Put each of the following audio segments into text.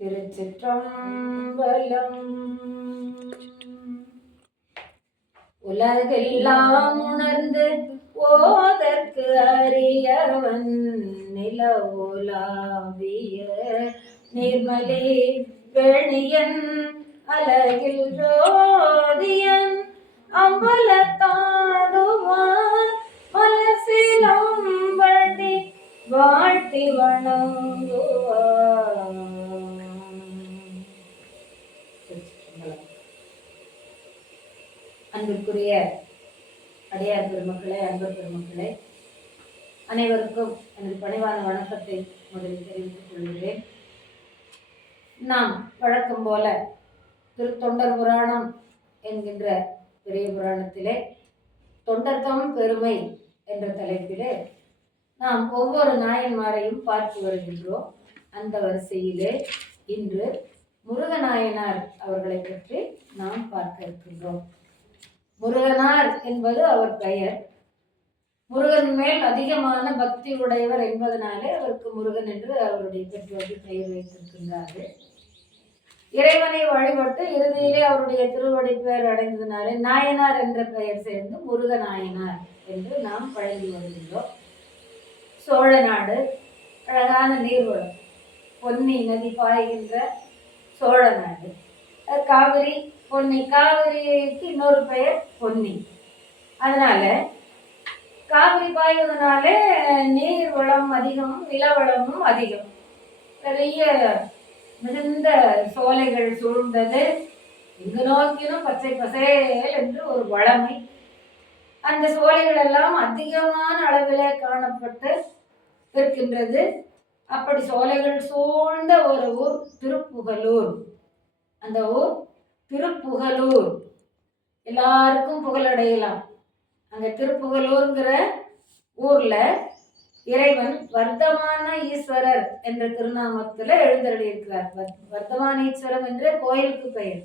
திருச்சிற்றம்பலம். உலகெல்லாம் உணர்ந்து ஓதற்கு அறியவன் நிலவுலாவிய நீர்மலி வேணியன் அலகில் ஜோதியன் அம்பலத்தாடுவான் மலசிலம்படி வாழ்த்தி வணங்குவான். அன்பிற்குரிய அடியார் பெருமக்களே, அன்பர் பெருமக்களே, அனைவருக்கும் எனது பணிவான வணக்கத்தை முதலில் தெரிவித்துக் கொள்கிறேன். நாம் வழக்கம் போல திருத்தொண்டர் புராணம் என்கின்ற பெரிய புராணத்திலே தொண்டர்தம் பெருமை என்ற தலைப்பிலே நாம் ஒவ்வொரு நாயன்மாரையும் பார்த்து வருகின்றோம். அந்த வரிசையிலே இன்று முருகநாயனார் அவர்களை பற்றி நாம் பார்க்க இருக்கின்றோம். முருகனார் என்பது அவர் பெயர். முருகன் மேல் அதிகமான பக்தி உடையவர் என்பதனாலே அவருக்கு முருகன் என்று அவருடைய பெற்றோர்கள் பெயர் வைத்திருக்கின்றார்கள். இறைவனை வழிபட்டு இறுதியிலே அவருடைய திருவடி பெயர் அடைந்ததினாலே நாயனார் என்ற பெயர் சேர்ந்து முருகநாயனார் என்று நாம் பழகி வருகின்றோம். சோழ நாடு அழகான நீர்வளம், பொன்னி நதி பாய்கின்ற சோழ நாடு. காவிரி பொன்னி, காவிரிக்கு இன்னொரு பெயர் பொன்னி. அதனால காவிரி பாய்வதனால நீர் வளம் அதிகம், நிலவளமும் அதிகம். பெரிய மிகுந்த சோலைகள் சூழ்ந்தது. எங்கு நோக்கிலும் பச்சை பசேல் என்று ஒரு வளமை. அந்த சோலைகள் எல்லாம் அதிகமான அளவிலே காணப்பட்டு இருக்கின்றது. அப்படி சோலைகள் சூழ்ந்த ஒரு ஊர் திருப்புகலூர். அந்த ஊர் திருப்புகலூர், எல்லாருக்கும் புகழடையலாம். அங்க திருப்புகலூர்ங்கிற ஊர்ல இறைவன் வர்த்தமான ஈஸ்வரர் என்ற திருநாமத்துல எழுந்தருளி இருக்கிறார். வர்த்தமான ஈஸ்வரம் என்ற கோயிலுக்கு பெயர்.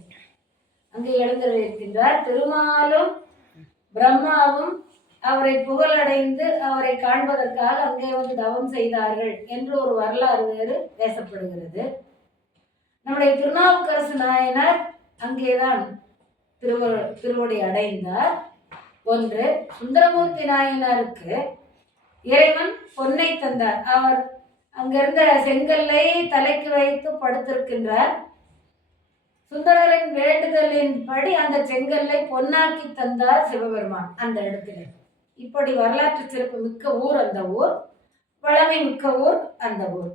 அங்கே எழுந்தருளி இருக்கின்றார். திருமாலும் பிரம்மாவும் அவரை புகழடைந்து அவரை காண்பதற்காக அங்கே வந்து தவம் செய்தார்கள் என்று ஒரு வரலாறு வேறு பேசப்படுகிறது. நம்முடைய திருநாவுக்கரசு நாயனார் அங்கேதான் திருவடி அடைந்தார். ஒன்று, சுந்தரமூர்த்தி நாயனாருக்கு இறைவன் பொன்னை தந்தார். அவர் அங்கிருந்த செங்கல்லை தலைக்கு வைத்து படுத்திருக்கின்றார். சுந்தரரின் வேண்டுதலின் படி அந்த செங்கல்லை பொன்னாக்கி தந்தார் சிவபெருமான் அந்த இடத்துல. இப்படி வரலாற்று சிறப்பு மிக்க ஊர் அந்த ஊர், வளமை மிக்க ஊர் அந்த ஊர்.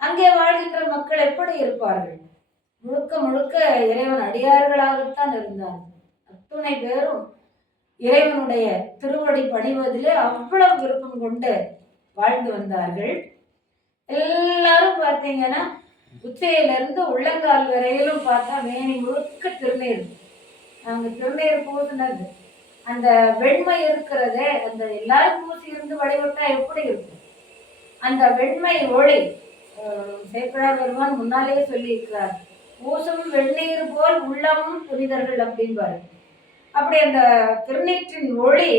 அங்கே வாழ்கின்ற மக்கள் எப்படி இருப்பார்கள்? முழுக்க முழுக்க இறைவன் அடியார்களாகத்தான் இருந்தார்கள். அத்துணை பேரும் இறைவனுடைய திருவடி பணிவதிலே அவ்வளவு விருப்பம் கொண்டு வாழ்ந்து வந்தார்கள். எல்லாரும் பார்த்தீங்கன்னா உச்சையிலிருந்து உள்ளங்கால் வரையிலும் பார்த்தா மேனி முழுக்க திருநீர். அவங்க திருநீர் பூசினது அந்த வெண்மை இருக்கிறதே, அந்த எல்லாரும் பூசி இருந்து வழிபட்டா எப்படி இருக்கும்? அந்த வெண்மை ஒளி சேக்கடார் பெருமான் முன்னாலேயே சொல்லி இருக்கிறார், பூசும் வெந்நீர் போல் உள்ளமும் புனிதர்கள் அப்படின்பாரு. அப்படி அந்த திருநீற்றின் ஒளி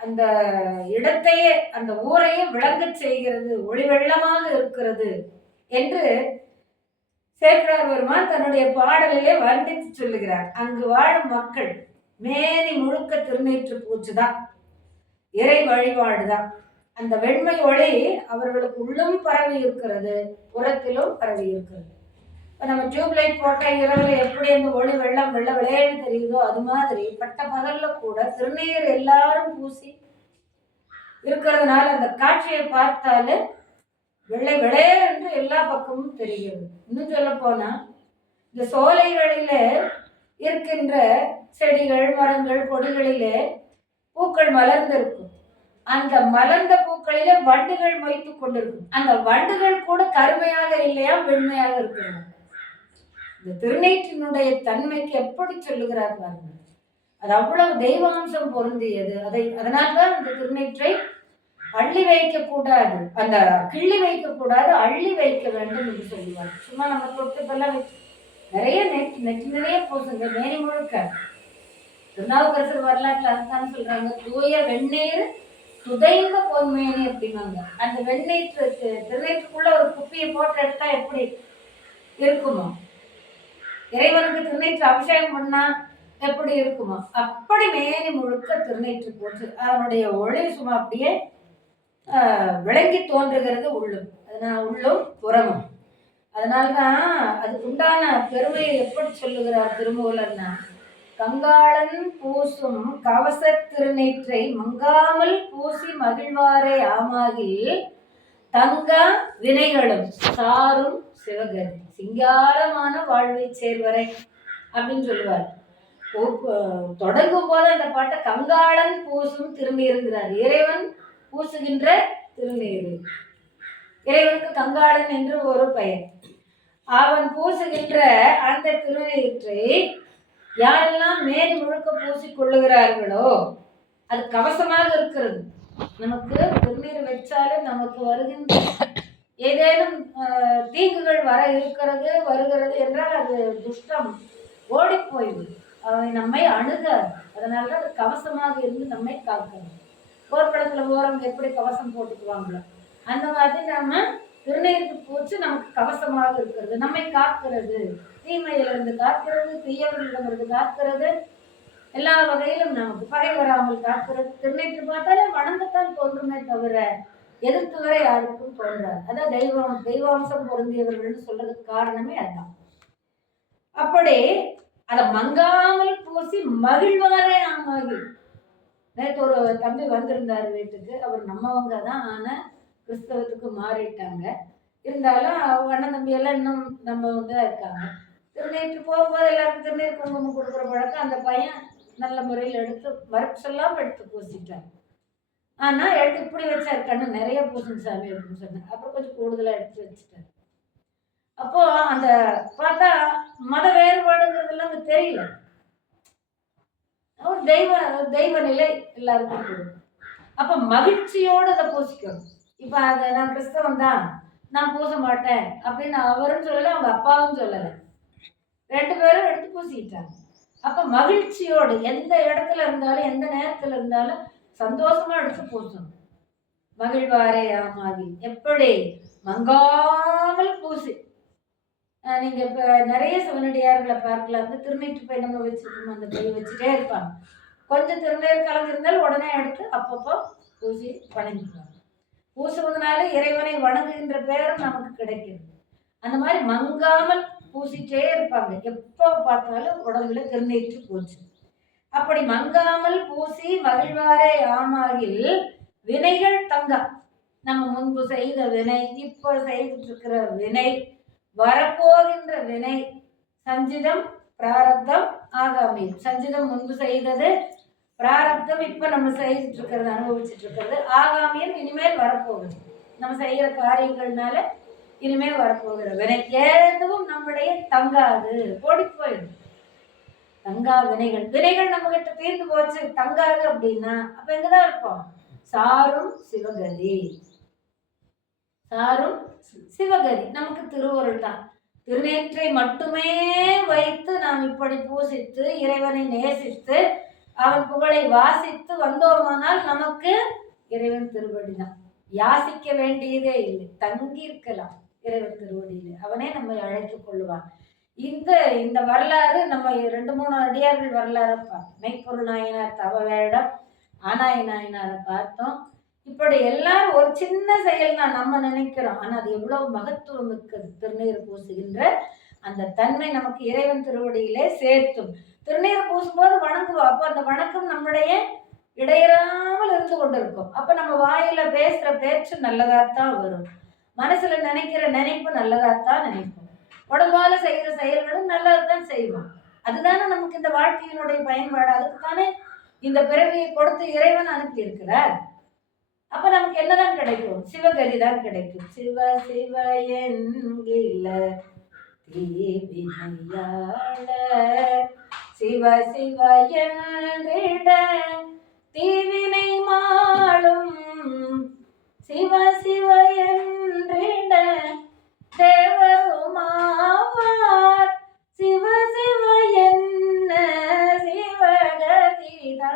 அந்த இடத்தையே அந்த ஊரையே விளங்க செய்கிறது, ஒளி வெள்ளமாக இருக்கிறது என்று சேக்கடார் பெருமான் தன்னுடைய பாடலிலே வர்ணித்து சொல்லுகிறார். அங்கு வாழும் மக்கள் மேனி முழுக்க திருநீற்று பூச்சுதான், இறை வழிபாடுதான். அந்த வெண்மை ஒளி அவர்களுக்கு உள்ளும் பரவி இருக்கிறது, புறத்திலும் பரவி இருக்கிறது. இப்போ நம்ம டியூப்லைட் போட்டால் இரவுல எப்படி அந்த ஒளி வெள்ளம் வெள்ள விளையாடு தெரியுதோ அது மாதிரி பட்ட பகல்ல கூட திருநீர் எல்லாரும் பூசி இருக்கிறதுனால அந்த காட்சியை பார்த்தாலே வெள்ளை விளைய என்று எல்லா பக்கமும் தெரிகிறது. இன்னும் சொல்ல போனா இந்த சோலைகளில இருக்கின்ற செடிகள், மரங்கள், கொடிகளிலே பூக்கள் மலர்ந்திருக்கும். அந்த மலர்ந்த பூக்களிலே வண்டுகள் மொய்த்து கொண்டிருக்கும். அந்த வண்டுகள் கூட கருமையாக இல்லையா, வெண்மையாக இருக்கிறது. இந்த திருநீற்றினுடைய தன்மைக்கு எப்படி சொல்லுகிறார் பாருங்க. அது அவ்வளவு தெய்வாம்சம் பொருந்தியது. அதனால்தான் அந்த திருநீற்றை அள்ளி வைக்க கூடாது, அந்த கிள்ளி வைக்க கூடாது, அள்ளி வைக்க வேண்டும் என்று சொல்லுவாங்க. சும்மா நம்ம தொட்டுக்கெல்லாம் நிறைய நெற்றி நிறைய பூசுங்க மேனி முழுக்க. திருநாவுக்கரசர் வரலாற்றுல அதுதான் சொல்றாங்க, தூய வெந்நீர் துதைந்த பொன்மேனி அப்படின்னாங்க. அந்த வெந்நீற்று திருநீற்றுக்குள்ள ஒரு குப்பியை போட்டு எடுத்தா எப்படி இருக்குமோ? இறைவனுக்கு திருநீற்று அபிஷேகம் பண்ணா எப்படி இருக்குமோ அப்படி மேனி முழுக்க திருநீற்று போட்டு அதனுடைய ஒளி சும்மா அப்படியே விளங்கி தோன்றுகிறது உள்ளும். அதனால் உள்ளும் புறமும். அதனால்தான் அதுக்கு உண்டான பெருமையை எப்படி சொல்லுகிறார் திருமூலர்னா, கங்காளன் பூசும் கவச திருநீற்றை மங்காமல் பூசி மகிழ்வாரே ஆமாகில் தங்கா வினைகளும் சாரும் சிவகதி சிங்காரமான வாழ்வை சேர்வரை அப்படின்னு சொல்லுவார். தொடங்கும் போது அந்த பாட்டை கங்காளன் பூசும் திருநீருங்கிறார். இறைவன் பூசுகின்ற திருநீரு. இறைவனுக்கு கங்காளன் என்று ஒரு பெயர். அவன் பூசுகின்ற அந்த திருநீற்றை யாரெல்லாம் மேனி முழுக்க பூசி கொள்ளுகிறார்களோ அது கவசமாக இருக்கிறது. நமக்கு திருநீர் வச்சாலே நமக்கு வருகின்ற ஏதேனும் தீங்குகள் வர இருக்கிறது வருகிறது என்றால் அது துஷ்டம் ஓடி போய்விடும். அவை நம்மை அணுகாது. அதனாலதான் அது கவசமாக இருந்து நம்மை காக்கணும். போர்க்களத்துல ஓரம் எப்படி கவசம் போட்டுக்குவாங்களோ அந்த மாதிரி நம்ம திருநீருக்கு பூச்சி நமக்கு கவசமாக இருக்கிறது, நம்மை காக்கிறது, தீமையிலிருந்து காக்கிறது, தீயவர்களிடமிருந்து காக்கிறது, எல்லா வகையிலும் நமக்கு பகை வராமல் காக்கிறது. திருநீற்று பார்த்தாலே வணங்கத்தான் தோன்றுமே தவிர எதிர்த்து வரை யாருக்கும் தோன்றாது. அதான் தெய்வாம்சம் பொருந்தியவர்கள்னு சொல்றதுக்கு காரணமே அதுதான். அப்படி அதை மங்காமல் பூசி மகிழ்வாரே ஆமாகி. நேற்று ஒரு தம்பி வந்திருந்தார் வீட்டுக்கு. அவர் நம்மவங்க தான், ஆனால் கிறிஸ்தவத்துக்கு மாறிட்டாங்க. இருந்தாலும் அண்ணன் தம்பி எல்லாம் இன்னும் நம்மவங்க தான் இருக்காங்க. திருநீற்று போகும்போது எல்லாருக்கும் திருநீர் குங்குமம் கொடுக்குற பழக்கம் அந்த பையன் நல்ல முறையில் எடுத்து மறுச்செல்லாம் எடுத்து பூசிட்டார். ஆனால் எடுத்து இப்படி வச்சார், கண்ணு நிறைய பூசுங்க சாமி அப்படின்னு சொன்னேன். அப்புறம் கொஞ்சம் கூடுதலாக எடுத்து வச்சுட்டார். அப்போ அந்த பார்த்தா மத வேறுபாடுங்கிறதுலாம் அங்கே தெரியல. ஒரு தெய்வ நிலை எல்லாருக்கும் கொடுக்கும். அப்போ மகிழ்ச்சியோடு அதை பூசிக்கணும். இப்போ அதை நான் கிறிஸ்தவன் தான், நான் பூச மாட்டேன் அப்படின்னு அவரும் சொல்லலை, அவங்க அப்பாவும் சொல்லலை. ரெண்டு பேரும் எடுத்து பூசிக்கிட்டாங்க. அப்போ மகிழ்ச்சியோடு எந்த இடத்துல இருந்தாலும் எந்த நேரத்தில் இருந்தாலும் சந்தோஷமா எடுத்து பூசணும். மகிழ்வாரே ஆமாகி எப்படி மங்காமல் பூசி. நீங்க இப்ப நிறைய சிவனடியார்களை பார்க்கலாம். அந்த திருநீற்று பை நம்ம வச்சுருக்கோம், அந்த பை வச்சுட்டே இருப்பாங்க. கொஞ்சம் திருநீர் கலந்துருந்தாலும் உடனே எடுத்து அப்பப்போ பூசி வணங்கிக்குவாங்க. பூசுவதனால இறைவனை வணங்குகின்ற பேரும் நமக்கு கிடைக்கிறது. அந்த மாதிரி மங்காமல் பூசிட்டே இருப்பாங்க. எப்போ பார்த்தாலும் உடம்புல திருநீற்று பூச்சு. அப்படி மங்காமல் பூசி மகிழ்வாரே ஆமாகில் வினைகள் தங்கா. நம்ம முன்பு செய்த வினை, இப்போ செய்துட்டு இருக்கிற வினை, வரப்போகின்ற வினை, சஞ்சிதம் பிராரப்தம் ஆகாமி. சஞ்சிதம் முன்பு செய்தது, பிராரப்தம் இப்ப நம்ம செய்துட்டு இருக்கிறது, அனுபவிச்சுட்டு இருக்கிறது, ஆகாமியம் இனிமேல் வரப்போகுது. நம்ம செய்கிற காரியங்கள்னால இனிமேல் வரப்போகிற வினை எதுவும் நம்முடைய தங்காது, ஓடி போயிடும். தங்கா வினைகள் நம்ம கிட்ட தீர்ந்து போச்சு, தங்காது அப்படின்னா அப்ப எங்கதான் இருப்போம்? சாரும் சிவகதி. சாரும் சிவகதி நமக்கு திருவருள் தான். திருநீற்றை மட்டுமே வைத்து நாம் இப்படி பூசித்து இறைவனை நேசித்து அவன் புகழை வாசித்து வந்தோமானால் நமக்கு இறைவன் திருவடி தான். யாசிக்க வேண்டியதே இல்லை, தங்கி இருக்கலாம் இறைவன் திருவடியில். அவனே நம்மை அழைத்துக் கொள்ளுவான். இந்த வரலாறு நம்ம 2-3 அடியார்கள் வரலாறு பார்த்தோம். மெய்ப்பொருள் நாயனார் தவ வேடம், ஆனாய் நாயனாரை பார்த்தோம். இப்படி எல்லாரும் ஒரு சின்ன செயல் தான் நம்ம நினைக்கிறோம், ஆனா அது எவ்வளவு மகத்துவம் மிக்கது. திருநீர் பூசுகின்ற அந்த தன்மை நமக்கு இறைவன் திருவடியிலே சேர்த்தும். திருநீர் பூசும்போது வணங்குவோம். அப்போ அந்த வணக்கம் நம்முடைய இடையறாமல் இருந்து கொண்டிருக்கும். அப்ப நம்ம வாயில பேசுற பேச்சு நல்லதாத்தான் வரும், மனசுல நினைக்கிற நினைப்பு நல்லதாத்தான் நினைப்போம், உடம்பால செய்கிற செயல்களும் நல்லதுதான் செய்வோம். அதுதானே நமக்கு இந்த வாழ்க்கையினுடைய பயன்பாடு. அதுக்குத்தானே இந்த பிறவியை கொடுத்து இறைவன் அனுப்பி இருக்கிறார். அப்ப நமக்கு என்னதான் கிடைக்கும்? சிவகதி தான் கிடைக்கும். சிவ சிவ என்கில தீவினையாள, சிவ சிவ என்றிட தீவினை மாளும், சிவ சிவ என்றிட தேவருமாவார், சிவ சிவ என்ன சிவகதிதானே.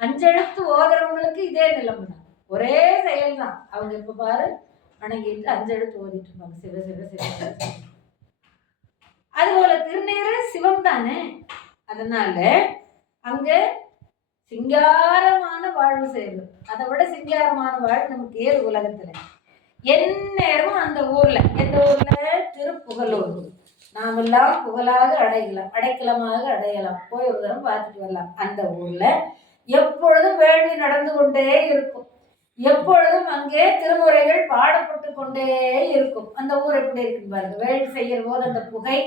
அஞ்செழுத்து ஓதுறவங்களுக்கு இதே நிலைமை தான், ஒரே செயல் தான். அவங்க இப்ப பாரு வணங்கிட்டு 5 எழுத்து ஓதிட்டு இருப்பாங்க, சிவ சிவ சிவ. அதுபோல திருநீரு சிவம் தானே. அதனால அங்க சிங்காரமான வாழ்வு செய்யணும். அதை விட சிங்காரமான வாழ்வு நமக்கு ஏது உலகத்துல? எந்நேரமும் அந்த ஊர்ல, எந்த ஊர்ல? திருப்புகலூர். நாமெல்லாம் புகழாக அடைக்கலமாக அடையலாம். போய் ஒரு தரம் பார்த்துட்டு வரலாம். அந்த ஊர்ல எப்பொழுதும் வேள்வி நடந்து கொண்டே இருக்கும். எப்பொழுதும் அங்கே திருமுறைகள் பாடப்பட்டு கொண்டே இருக்கும். அந்த ஊர் எப்படி இருக்குன்னு பாருங்க. வேள்வி செய்யற போது அந்த புகை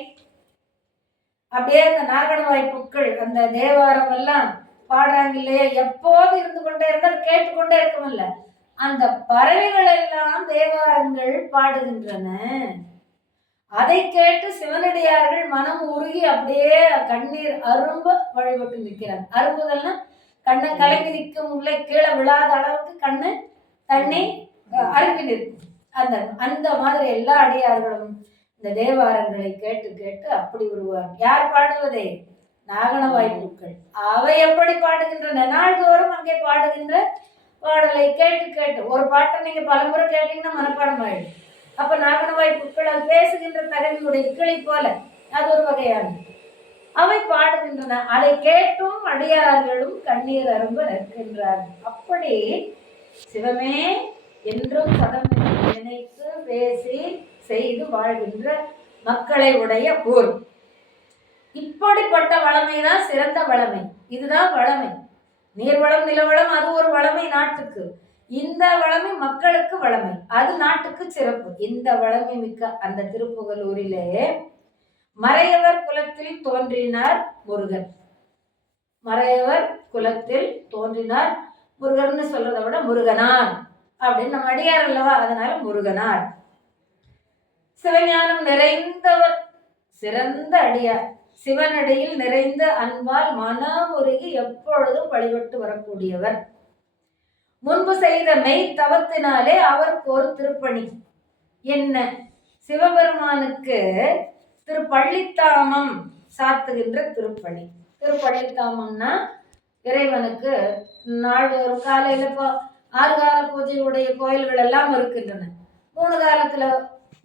அப்படியே அந்த நாகனவாய் புக்கள், அந்த தேவாரம் எல்லாம் பாடுறாங்க இல்லையா, எப்போது இருந்து கொண்டே இருந்தால் கேட்டுக்கொண்டே இருக்கும்ல. அந்த பறவைகள் எல்லாம் தேவாரங்கள் பாடுகின்றன. அதை கேட்டு சிவனடியார்கள் மனம் உருகி அப்படியே கண்ணீர் அரும்ப வழிபட்டு நிற்கிறாங்க. அரும்புதல்னா கண்ணை கலங்கி நிற்கும், உள்ள கீழே விழாத அளவுக்கு கண்ணு தண்ணி அருகி நிற்கும். அந்த மாதிரி எல்லா அடியார்களும் இந்த தேவாரங்களை கேட்டு கேட்டு அப்படி உருவார். யார் பாடுவதே? நாகனவாய் பூக்கள். அவை எப்படி பாடுகின்றன? நாள்தோறும் அங்கே பாடுகின்ற பாடலை கேட்டு கேட்டு, ஒரு பாட்டை நீங்க பலமுறை கேட்டீங்கன்னா மனப்பாடம் ஆயிடும். அப்ப நாகனவாய் பூக்கள் அது பேசுகின்ற தகவலுடைய கிளி போல, அது ஒரு வகையான அவை பாடுகின்றன. அதை கேட்டும் அடியார்களும் கண்ணீர் அரும்ப நிற்கின்றார்கள். அப்படி சிவமே என்றும் சதம் நினைத்து பேசி செய்து வாழ்கின்ற மக்களை உடைய ஊர். இப்படிப்பட்ட வளமைதான் சிறந்த வளமை. இதுதான் வளமை. நீர்வளம், நிலவளம், அது ஒரு வளமை நாட்டுக்கு. இந்த வளமை மக்களுக்கு வளமை, அது நாட்டுக்கு சிறப்பு. இந்த வளமை மிக்க அந்த திருப்புகலூரிலே மறையவர் குலத்தில் தோன்றினார் முருகன். மறையவர் குலத்தில் தோன்றினார் முருகன் சொல்றதை விட முருகனார் அப்படின்னு நம்ம அடியார் அல்லவா, அதனால முருகனார். சிவஞானம் நிறைந்தவர், சிறந்த அடியார். சிவனடியில் நிறைந்த அன்பால் மனமுருகி எப்பொழுதும் வழிபட்டு வரக்கூடியவர். முன்பு செய்த மெய் தவத்தினாலே அவருக்கு ஒரு திருப்பணி என்ன? சிவபெருமானுக்கு திருப்பள்ளித்தாமம் சாத்துகின்ற திருப்பணி. திருப்பள்ளித்தாமம்னா இறைவனுக்கு நாள்தோறும் காலையில இப்போ 6 கால பூஜையுடைய கோயில்கள் எல்லாம் இருக்கின்றன. 3 காலத்துல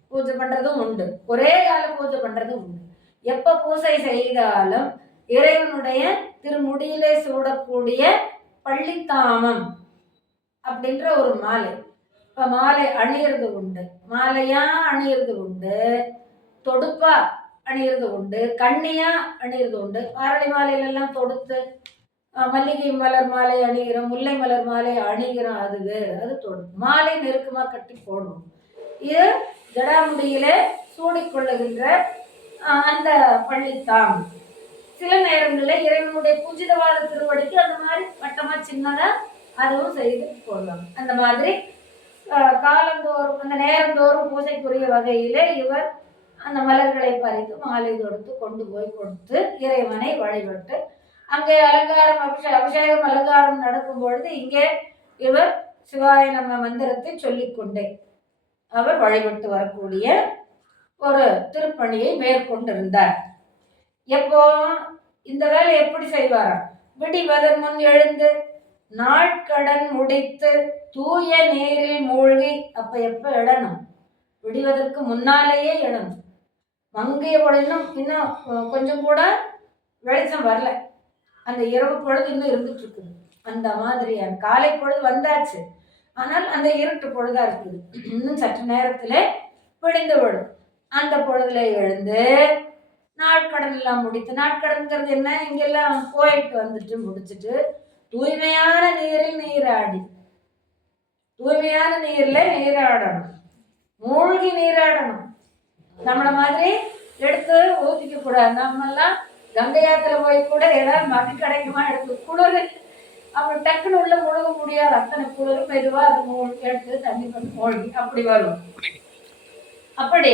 பூஜை பண்றதும் உண்டு, ஒரே கால பூஜை பண்றதும் உண்டு. எப்ப பூஜை செய்தாலும் இறைவனுடைய திருமுடியிலே சூடக்கூடிய பள்ளித்தாமம் அப்படின்ற ஒரு மாலை, இப்ப மாலை அணியிறது உண்டு, மாலையா அணியிறது உண்டு, தொடுப்பா அணியிறது உண்டு, கண்ணியா அணியிறது உண்டு. அரளி மாலையில எல்லாம் தொடுத்து மல்லிகை மலர் மாலை அணிகிறோம், முல்லை மலர் மாலை அணிகிறோம், அது வேறு, அது தொடுப்பு. மாலை நெருக்கமா கட்டி போடுவோம். இது ஜடாமுடியிலே சூடிக்கொள்ளுகின்ற அந்த பள்ளித்தான். சில நேரங்களில் இறைவனுடைய பூஜிதவாத திருவடிக்கு அந்த மாதிரி வட்டமா சின்னதா அதுவும் செய்து போடலாம். அந்த மாதிரி காலந்தோறும் அந்த நேரந்தோறும் பூஜைக்குரிய வகையிலே இவர் அந்த மலர்களை பறித்து மாலை தொடுத்து கொண்டு போய் கொடுத்து இறைவனை வழிபட்டு, அங்கே அலங்காரம் அபிஷேகம் அலங்காரம் நடக்கும் பொழுது இங்கே இவர் சிவாய நம மந்திரத்தை சொல்லிக்கொண்டே அவர் வழிபட்டு வரக்கூடிய ஒரு திருப்பணியை மேற்கொண்டிருந்தார். எப்போ இந்த வேலை எப்படி செய்வாராம்? விடிவதன் முன் எழுந்து நாட்கடன் முடித்து தூய நீரில் மூழ்கி. அப்ப எப்ப எழணும்? விடிவதற்கு முன்னாலேயே எழணும். மங்கிய பொழுதும் இன்னும் கொஞ்சம் கூட வெளிச்சம் வரல, அந்த இரவு பொழுது இன்னும் இருந்துட்டு இருக்குது. அந்த மாதிரியான காலை பொழுது வந்தாச்சு, ஆனால் அந்த இருட்டு பொழுதா இருக்குது. இன்னும் சற்று நேரத்துல விடிந்து விடும். அந்த பொழுதுல எழுந்து நாட்கடன் எல்லாம் முடித்து, நாட்கடன்கிறது என்ன? இங்கெல்லாம் போயிட்டு வந்துட்டு முடிச்சுட்டு தூய்மையான நீரில் நீராடி, தூய்மையான நீர்ல நீராடணும், மூழ்கி நீராடணும். நம்மள மாதிரி எடுத்து ஊத்திக்க கூடாது. நம்ம எல்லாம் கங்கையாத்துல போய் கூட ஏதாவது மதி கிடைக்குமா எடுத்து குளிர் அப்படி டக்குன்னு உள்ள முழுக முடியாது. அத்தனை குளிர் மெதுவா அது எடுத்து தண்ணி பண்ணி மூழ்கி அப்படி வரும். அப்படி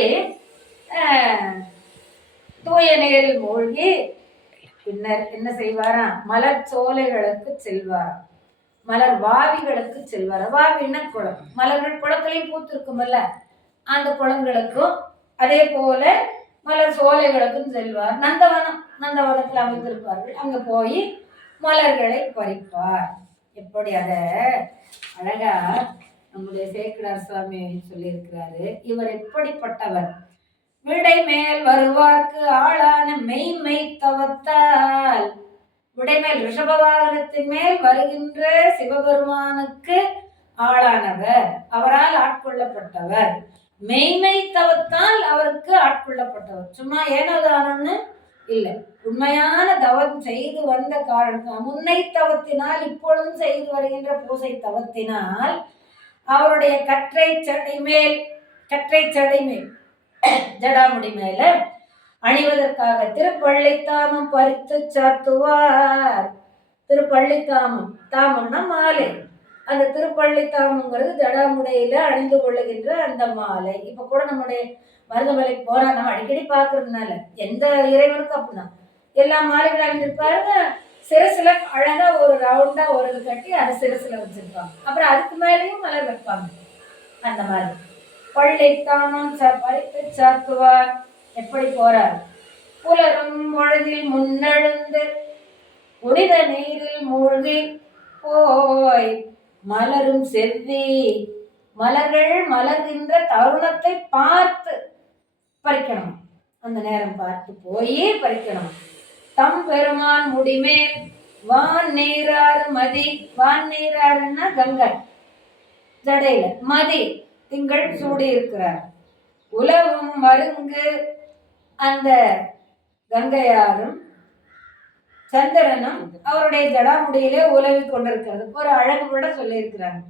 தூய நீரில் மூழ்கி பின்னர் என்ன செய்வாராம்? மலர் சோலைகளுக்கு செல்வாராம், மலர் வாவிகளுக்கு செல்வாராம். வாவின்னா குளம், மலர்கள் குளத்திலையும் பூத்திருக்குமல்ல, அந்த குளங்களுக்கும் அதே போல மலர் சோலைகளுக்கும் செல்வார். நந்தவனம், நந்தவனத்தில் அமைந்திருப்பார்கள், அங்க போய் மலர்களை பறிப்பார். எப்படி அத அழகா நம்முடைய சேக்கிழார் சுவாமி சொல்லியிருக்கிறாரு. இவர் எப்படிப்பட்டவர்? விடை மேல் வருவார்க்கு ஆளான மெய்மை தவத்தால், விடைமேல் ரிஷப வாகனத்தின் மேல் வருகின்ற சிவபெருமானுக்கு ஆளானவர், அவரால் ஆட்கொள்ளப்பட்டவர். மெய்மை தவத்தால் அவருக்கு ஆட்கொள்ளப்பட்டவர். சும்மா ஏனோதானு இல்லை, உண்மையான தவம் செய்து வந்த காரணம், முன்னை தவத்தினால் இப்பொழுதும் செய்து வருகின்ற பூசை தவத்தினால் அவருடைய கற்றை சடை மேல் ஜடாமுடி மேல அணிவதற்காக திருப்பள்ளித்தாமம் பறித்து சாத்துவார். திருப்பள்ளித்தாமம், தாமம்னா மாலை. அந்த திருப்பள்ளித்தாமங்கிறது ஜடாமுடையில அணிந்து கொள்ளுகின்ற அந்த மாலை. இப்ப கூட நம்முடைய மருதமலைக்கு போனா நம்ம அடிக்கடி பாக்குறதுனால எந்த இறைவனுக்கும் அப்படிதான் எல்லா மாலைகளும் அணிஞ்சிருப்பாருங்க. சிரசுல அழகா ஒரு ரவுண்டா ஒரு கட்டி அதை சிரசுல வச்சிருப்பாங்க. அப்புறம் அதுக்கு மேலேயும் மலர் வைப்பாங்க. அந்த மாதிரி பள்ளித்தாமம் பறித்து சாத்துவார். எப்படி போறார்? புலரும் பொழுதில் முன்னெழுந்து புனித நீரில் மூழ்கி போய் மலரும் செவ்வி, மலர்கள் மலர்கின்ற தருணத்தை பார்த்து பறிக்கணும். அந்த நேரம் பார்த்து போய் பறிக்கணும். தம் பெருமான் முடிமேல் வான் நீராறு மதி, வான் நீராறுன்னா கங்கை, ஜடையில மதி திங்கள் சூடி இருக்கிறார். உலவும் மருங்கு, அந்த கங்கையாரும் சந்திரனும் அவருடைய ஜடாமுடியிலே உலவி கொண்டிருக்கிறது. ஒரு அழகு கூட சொல்லியிருக்கிறாங்க.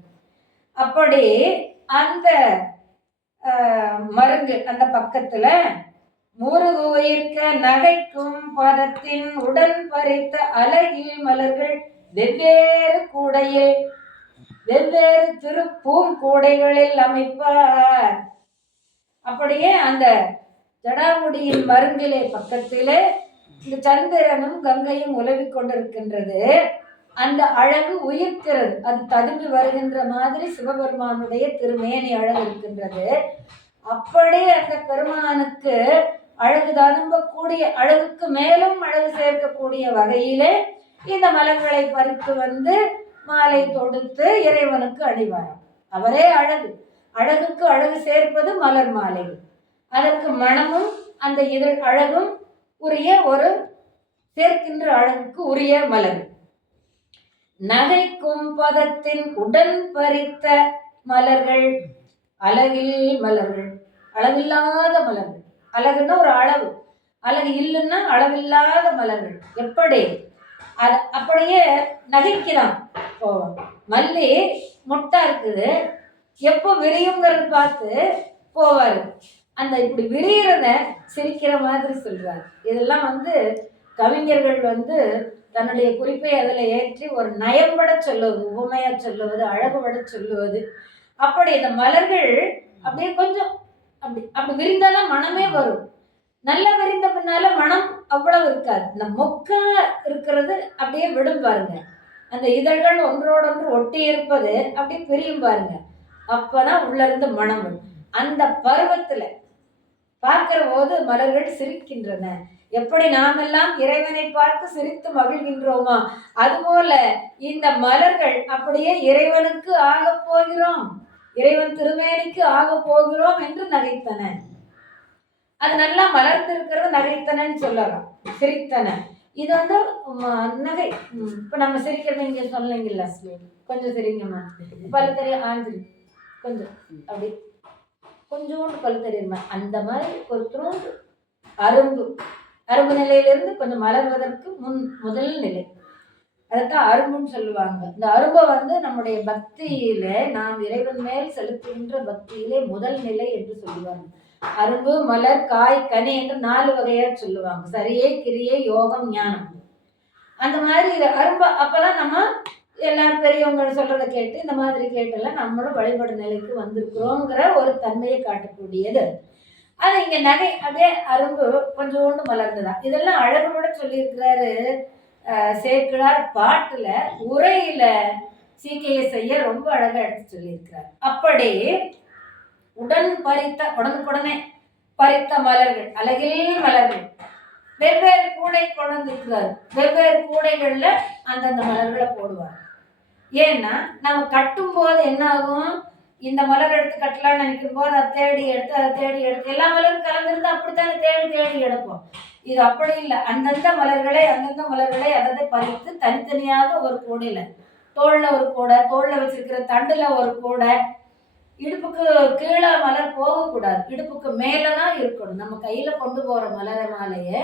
அப்படி அந்த மருங்கு அந்த பக்கத்துல முருகு உயிர்க்க நகைக்கும் பதத்தின் உடன் பறித்த அழகில் மலர்கள் வெவ்வேறு கூடையில் வெவ்வேறு திருப்பூங்கூடைகளில் அமைப்பார். அப்படியே அந்த ஜடாமுடியின் மருங்கிலே பக்கத்திலே இந்த சந்திரனும் கங்கையும் உலவி கொண்டிருக்கின்றது. அந்த அழகு உயிர்க்கிறது. அது ததும்பி வருகின்ற மாதிரி சிவபெருமானுடைய திருமேனி அழகு இருக்கின்றது. அப்படி அந்த பெருமானுக்கு அழகு ததும்பக்கூடிய, அழகுக்கு மேலும் அழகு சேர்க்கக்கூடிய வகையிலே இந்த மலர்களை பறித்து வந்து மாலை தொடுத்து இறைவனுக்கு அணிவாராம். அவரே அழகு. அழகுக்கு அழகு சேர்ப்பது மலர் மாலைகள். அதற்கு மனமும் அந்த இதழ் அழகும் உரிய ஒரு சேர்க்கின்ற அழகுக்கு உரிய மலர். நகைக்கும் பதத்தின் உடன் பறித்த மலர்கள், அழகில் மலர்கள், அளவில்லாத மலர்கள். அழகுன்னா ஒரு அளவு, அழகு இல்லைன்னா அளவில்லாத மலர்கள். எப்படி அது அப்படியே நகைக்கலாம். மல்லி மொட்டா இருக்குது, எப்போ விரியுங்கிறது பார்த்து போவாரு. அந்த இப்படி விரிகிறத சிரிக்கிற மாதிரி சொல்றாரு. இதெல்லாம் கவிஞர்கள் தன்னுடைய குறிப்பை அதில் ஏற்றி ஒரு நயம்பட சொல்லுவது, உவமையா சொல்லுவது, அழகுபட சொல்லுவது. அப்படி இந்த மலர்கள் அப்படியே கொஞ்சம் அப்படி அப்படி விரிந்தாலும் மனமே வரும். நல்லா விரிந்த பின்னால மனம் அவ்வளவு இருக்காது. இந்த மொக்க இருக்கிறது அப்படியே விடும் பாருங்க. அந்த இதழ்கள் ஒன்றோடொன்று ஒட்டி இருப்பது அப்படியே பிரியும் பாருங்க. அப்பதான் உள்ள இருந்து மனம் வரும். அந்த பருவத்துல பார்க்கிற போது மலர்கள் சிரிக்கின்றன. எப்படி நாமெல்லாம் இறைவனை பார்த்து சிரித்து மகிழ்கின்றோமா, அதுபோல இந்த மலர்கள் அப்படியே இறைவனுக்கு ஆக போகிறோம், இறைவன் திருமேனிக்கு ஆக போகிறோம் என்று நகைத்தன. அது நல்லா மலர்ந்திருக்கிறது நகைத்தனன்னு சொல்லலாம், சிரித்தன. இது நகை. இப்ப நம்ம சிரிக்கிறது இங்க சொல்லலைங்கல்ல, கொஞ்சம் சிரிங்கம்மா, பல்லு தெரிய ஆஞ்சிரு கொஞ்சம் அப்படி கொஞ்சோண்டு பல்லு தெரியுமா, அந்த மாதிரி ஒரு துரோண்டு அரும்பு நிலையிலிருந்து கொஞ்சம் மலர்வதற்கு முதல் நிலை, அதைத்தான் அரும்புன்னு சொல்லுவாங்க. இந்த அரும்பை நம்முடைய பக்தியில, நாம் இறைவன் மேல் செலுத்துகின்ற பக்தியிலே முதல் நிலை என்று சொல்லுவாங்க. அரும்பு, மலர், காய், கனி என்று 4 வகையா சொல்லுவாங்க. சரியே, கிரியை, யோகம், ஞானம். அந்த மாதிரி இது அரும்பு. அப்பதான் நம்ம எல்லாரும் பெரியவங்க சொல்றதை கேட்டு இந்த மாதிரி கேட்டெல்லாம் நம்மளும் வழிபடு நிலைக்கு வந்திருக்கிறோங்கிற ஒரு தன்மையை காட்டக்கூடியது. அது இங்க நகை அப்படியே அரும்பு கொஞ்சோண்டு மலர்ந்துதான். இதெல்லாம் அழகுபட சொல்லியிருக்கிறாரு சேக்கிழார். பாட்டுல உரையில சீக்கையை செய்ய ரொம்ப அழகா எடுத்து சொல்லியிருக்கிறார். அப்படி உடனுக்குடனே பறித்த மலர்கள், அழகில் மலர்கள் வெவ்வேறு கூடை கொண்டு இருக்கிறார். வெவ்வேறு கூடைகள்ல அந்தந்த மலர்களை போடுவார். ஏன்னா நம்ம கட்டும் போது என்ன ஆகும், இந்த மலர் எடுத்து கட்டலாம்னு நினைக்கும் போது அதை தேடி எடுத்து எல்லா மலரும் கலந்துருந்து அப்படித்தானே தேடி எடுப்போம். இது அப்படி இல்லை. அந்தந்த மலர்களை அதாவது பறித்து தனித்தனியாக ஒரு கூடையில, தோல்ல ஒரு கூடை, தோல்ல வச்சிருக்கிற தண்டுல ஒரு கூடை. இடுப்புக்கு கீழே மலர் போகக்கூடாது, இடுப்புக்கு மேலதான் இருக்கணும். நம்ம கையில கொண்டு போற மாலையை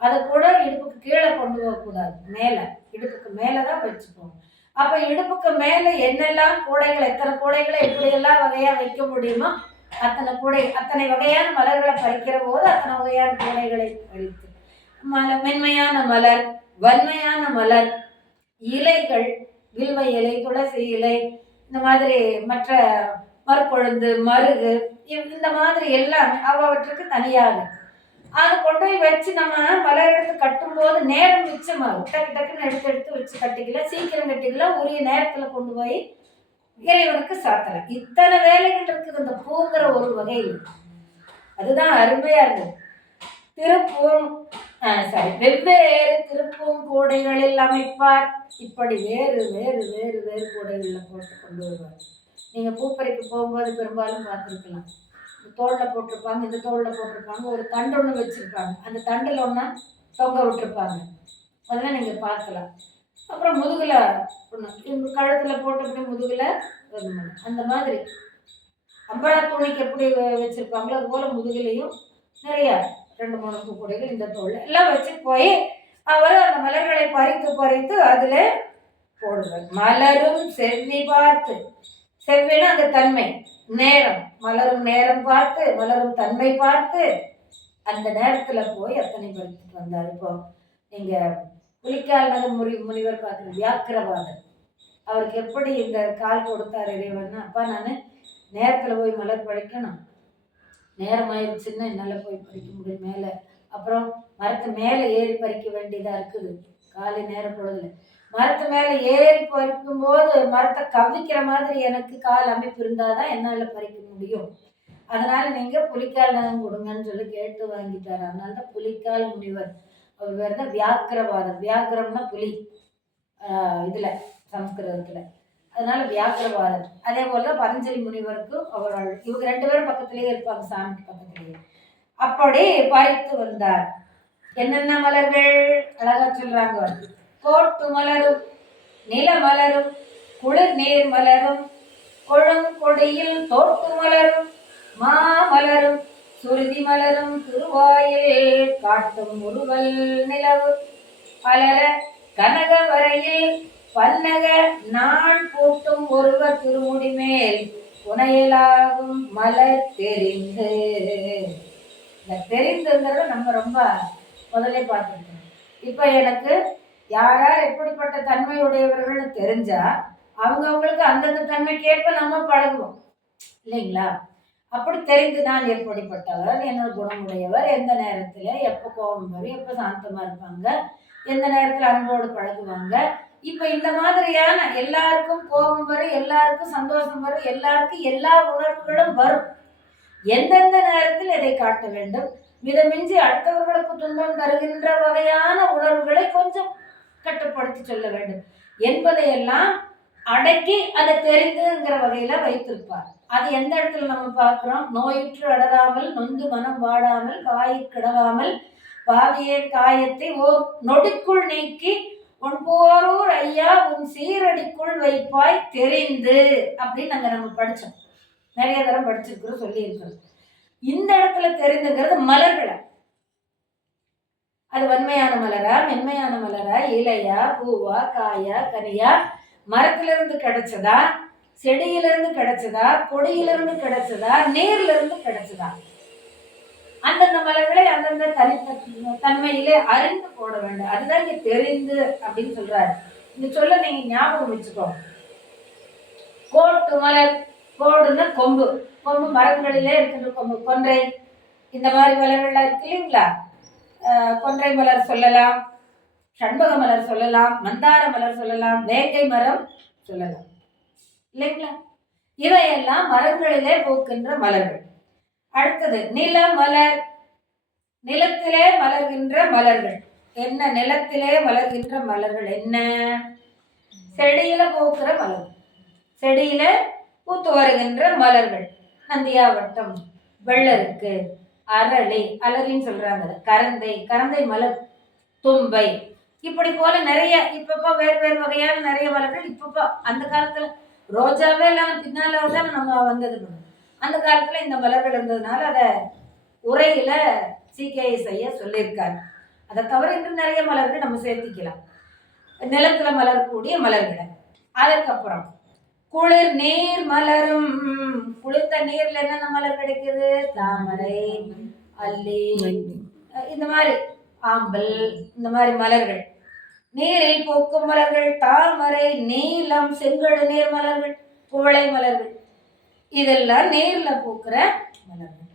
அதை கூட இடுப்புக்கு கீழே கொண்டு போகக்கூடாது, மேல இடுப்புக்கு மேலதான் வச்சுப்போம். அப்ப இடுப்புக்கு மேல என்னெல்லாம் கூடைகள், எத்தனை கூடைகளை எப்படியெல்லாம் வகையா வைக்க முடியுமோ அத்தனை வகையான மலர்களை பறிக்கிற போது அத்தனை வகையான கூடைகளை பறித்து மென்மையான மலர், வன்மையான மலர், இலைகள், வில்வ இலை, துளசி இலை, இந்த மாதிரி மற்ற மறுக்கொழுந்து, மருகு, இந்த மாதிரி எல்லாமே அவற்றுக்கு தனியாக அதை கொண்டு போய் வச்சு நம்ம மலர் எடுத்து கட்டும் போது நேரம் மிச்சமாகும். டக்குன்னு எடுத்து வச்சு கட்டிக்கல, சீக்கிரம் கட்டிக்கல, உரிய நேரத்துல கொண்டு போய் இறைவனுக்கு சாத்தலாம். இத்தனை வேலைகள் இருக்குது இந்த பூங்கிற ஒரு வகையில். அதுதான் அருமையா இருக்கு. வெவ்வேறு திருப்பூங்கூடைகளில் அமைப்பார். இப்படி வேறு வேறு வேறு வேறு கூடைகள்ல போட்டு கொண்டு வருவார். நீங்க பூப்பறைக்கு போகும்போது பெரும்பாலும் பார்த்துருக்கலாம். தோல்ல போட்டிருப்பாங்க, இந்த தோல்ல போட்டிருப்பாங்க, ஒரு தண்டு ஒன்று வச்சிருப்பாங்க, அந்த தண்டுல ஒன்னா தொங்க விட்டுருப்பாங்க. அதெல்லாம் நீங்க பார்க்கலாம். அப்புறம் முதுகுல ஒன்று, கழுத்துல போட்டு முதுகுல அந்த மாதிரி அம்பரா துணிக்கு எப்படி வச்சிருப்பாங்களோ அது போல முதுகுலையும் நிறைய 2-3 பூக்கூடைகள் இந்த தோல் எல்லாம் வச்சு போய் அவர் அந்த மலர்களை பறித்து அதுல போடுவார். மலரும் செவ்வி பார்த்து, செவ்வினா அந்த தன்மை, நேரம், மலரும் நேரம் பார்த்து, மலரும் தன்மை பார்த்து அந்த நேரத்துல போய் அத்தனை பறித்துட்டு வந்தார். இப்போ நீங்க புலிக்கால் முனிவர் பார்க்குற வியாக்கிரவாதர், அவருக்கு எப்படி இந்த கால் கொடுத்தார் இறைவன்? அப்பா நான் நேரத்துல போய் மலர் பறிக்கணும், நேரம் ஆயிடுச்சுன்னா என்னால் போய் பறிக்க முடியும் மேலே, அப்புறம் மரத்து மேலே ஏறி பறிக்க வேண்டியதாக இருக்குது, காலை நேரம் பொழுதுல மரத்து மேலே ஏறி பறிக்கும் போது மரத்தை கவிக்கிற மாதிரி எனக்கு கால் அமைப்பு இருந்தாதான் என்னால் பறிக்க முடியும், அதனால நீங்க புலிக்கால் நகம் கொடுங்கன்னு சொல்லி கேட்டு வாங்கிட்டாரு. அதனால தான் புலிக்கால் முனிவர். அவர் வேறு தான் வியாக்கிரவாதம். வியாக்கிரம்னா புலி இதுல சம்ஸ்கிருதத்துல, அதனால வியாக்கிரவாதம். அதே போல பதஞ்சலி முனிவருக்கும் அவர்கள் இவங்க 2 பேரும் பக்கத்திலேயே இருப்பாங்க, சாமிக்கு பக்கத்திலேயே. அப்படி பறித்து வந்தார். என்னென்ன மலர்கள் அழகா சொல்றாங்க. கோட்டு மலரும், நில மலரும், குளிர் நீர் மலரும், கொழுங்கொடியில் தோட்டு மலரும், மாமலரும், சுருதி மலரும், திருவாயில் காட்டும் முருவல் நிலவு பலர கனக வரையில் பன்னக நாள் பூட்டும் ஒருவர் திருமுடி மேல் புனையலாகும் மலர் தெரிந்து. இந்த தெரிந்துங்கிறத நம்ம ரொம்ப முதலே பார்த்துருக்கோம். இப்போ எனக்கு யார் யார் எப்படிப்பட்ட தன்மையுடையவர்கள்னு தெரிஞ்சா அவங்கவுங்களுக்கு அந்தந்த தன்மைக்கேற்ப நம்ம பழகுவோம் இல்லைங்களா? அப்படி தெரிந்து நான் எப்படிப்பட்டவர், என்னோட குணமுடையவர், எந்த நேரத்தில் எப்போ கோபம் வரும், எப்போ சாந்தமாக இருப்பாங்க, எந்த நேரத்தில் அன்போடு பழகுவாங்க. இப்போ இந்த மாதிரியான எல்லாருக்கும் கோபம் வரும், எல்லாருக்கும் சந்தோஷம் வரும், எல்லாருக்கும் எல்லா உணர்வுகளும் வரும். எந்தெந்த நேரத்தில் எதை காட்ட வேண்டும், மிதமின்றி அடுத்தவர்களுக்கு துன்பம் தருகின்ற வகையான உணர்வுகளை கொஞ்சம் கட்டுப்படுத்தி சொல்ல வேண்டும் என்பதையெல்லாம் அடக்கி அதை தெரிந்துங்கிற வகையில வைத்திருப்பார். அது எந்த இடத்துல நம்ம பார்க்கிறோம்? நோயுற்று அடராமல், நொந்து மனம் வாடாமல், காயிற்கிடவாமல், பாவியேன் காயத்தை ஓர் நொடிக்குள் நீக்கி உன் போரூர் ஐயா உன் சீரடிக்குள் வைப்பாய் தெரிந்து அப்படின்னு நம்ம படிச்சோம், நிறைய தரம் படிச்சிருக்கிறோம், சொல்லி இருக்கிறோம். இந்த இடத்துல தெரிந்துங்கிறது மலர்களை, அது வன்மையான மலரா, மென்மையான மலரா, இலையா, பூவா, காயா, கனியா, மரத்திலிருந்து கிடைச்சதா, செடியிலிருந்து கிடைச்சதா, கொடியிலிருந்து கிடைச்சதா, நீர்ல இருந்து கிடைச்சதா, அந்தந்த மலர்களை அந்தந்த தன்மையிலே அறிந்து போட வேண்டும். அதுதான் இங்க தெரிந்து அப்படின்னு சொல்றாரு. இந்த சொல்ல நீங்க ஞாபகம் வச்சுக்கோ. கோட்டு மலர், கோடுன்னா கொம்பு, கொம்பு மரங்களிலே இருக்கின்ற கொம்பு, கொன்றை, இந்த மாதிரி மலர்கள்லாம் இருக்கு இல்லைங்களா? கொன்றை மலர் சொல்லலாம், சண்பக மலர் சொல்லலாம், மந்தார மலர் சொல்லலாம், வேங்கை மரம் சொல்லலாம் இல்லைங்களா? இவையெல்லாம் மரங்களிலே பூக்கின்ற மலர்கள். அடுத்தது நில மலர், நிலத்திலே மலர்கின்ற மலர்கள் என்ன? நிலத்திலே மலர்கின்ற மலர்கள் என்ன? செடியில பூக்கிற மலர், செடியில பூத்து வருகின்ற மலர்கள் நந்தியாவட்டம், வெள்ளருக்கு, அரளி, அலரின்னு சொல்றாங்க, கரந்தை மலர், தும்பை, இப்படி போல நிறைய இப்பப்போ வேறு வேறு வகையான நிறைய மலர்கள் இப்பப்போ. அந்த காலத்துல ரோஜாவே இல்லாம பின்னால தான் நம்ம வந்தது. அந்த காலத்துல இந்த மலர்கள் இருந்ததுனால அதை உரையில CKS சொல்லியிருக்காரு. அதை தவிர இன்னும் நிறைய மலர்கள் நம்ம சேர்த்திக்கலாம், நிலத்துல மலரக்கூடிய மலர்களை. அதுக்கப்புறம் குளிர் நீர் மலரும். குளிர்ந்த நீர்ல என்னென்ன மலர் கிடைக்குது? தாமரை, அல்லி, இந்த மாதிரி ஆம்பல், இந்த மாதிரி மலர்கள். நீரில் பூக்கும் மலர்கள் தாமரை, நீலம், செங்கழு நீர் மலர்கள், குவளை மலர்கள், இதெல்லாம் நீர்ல பூக்கிற மலர்கள்.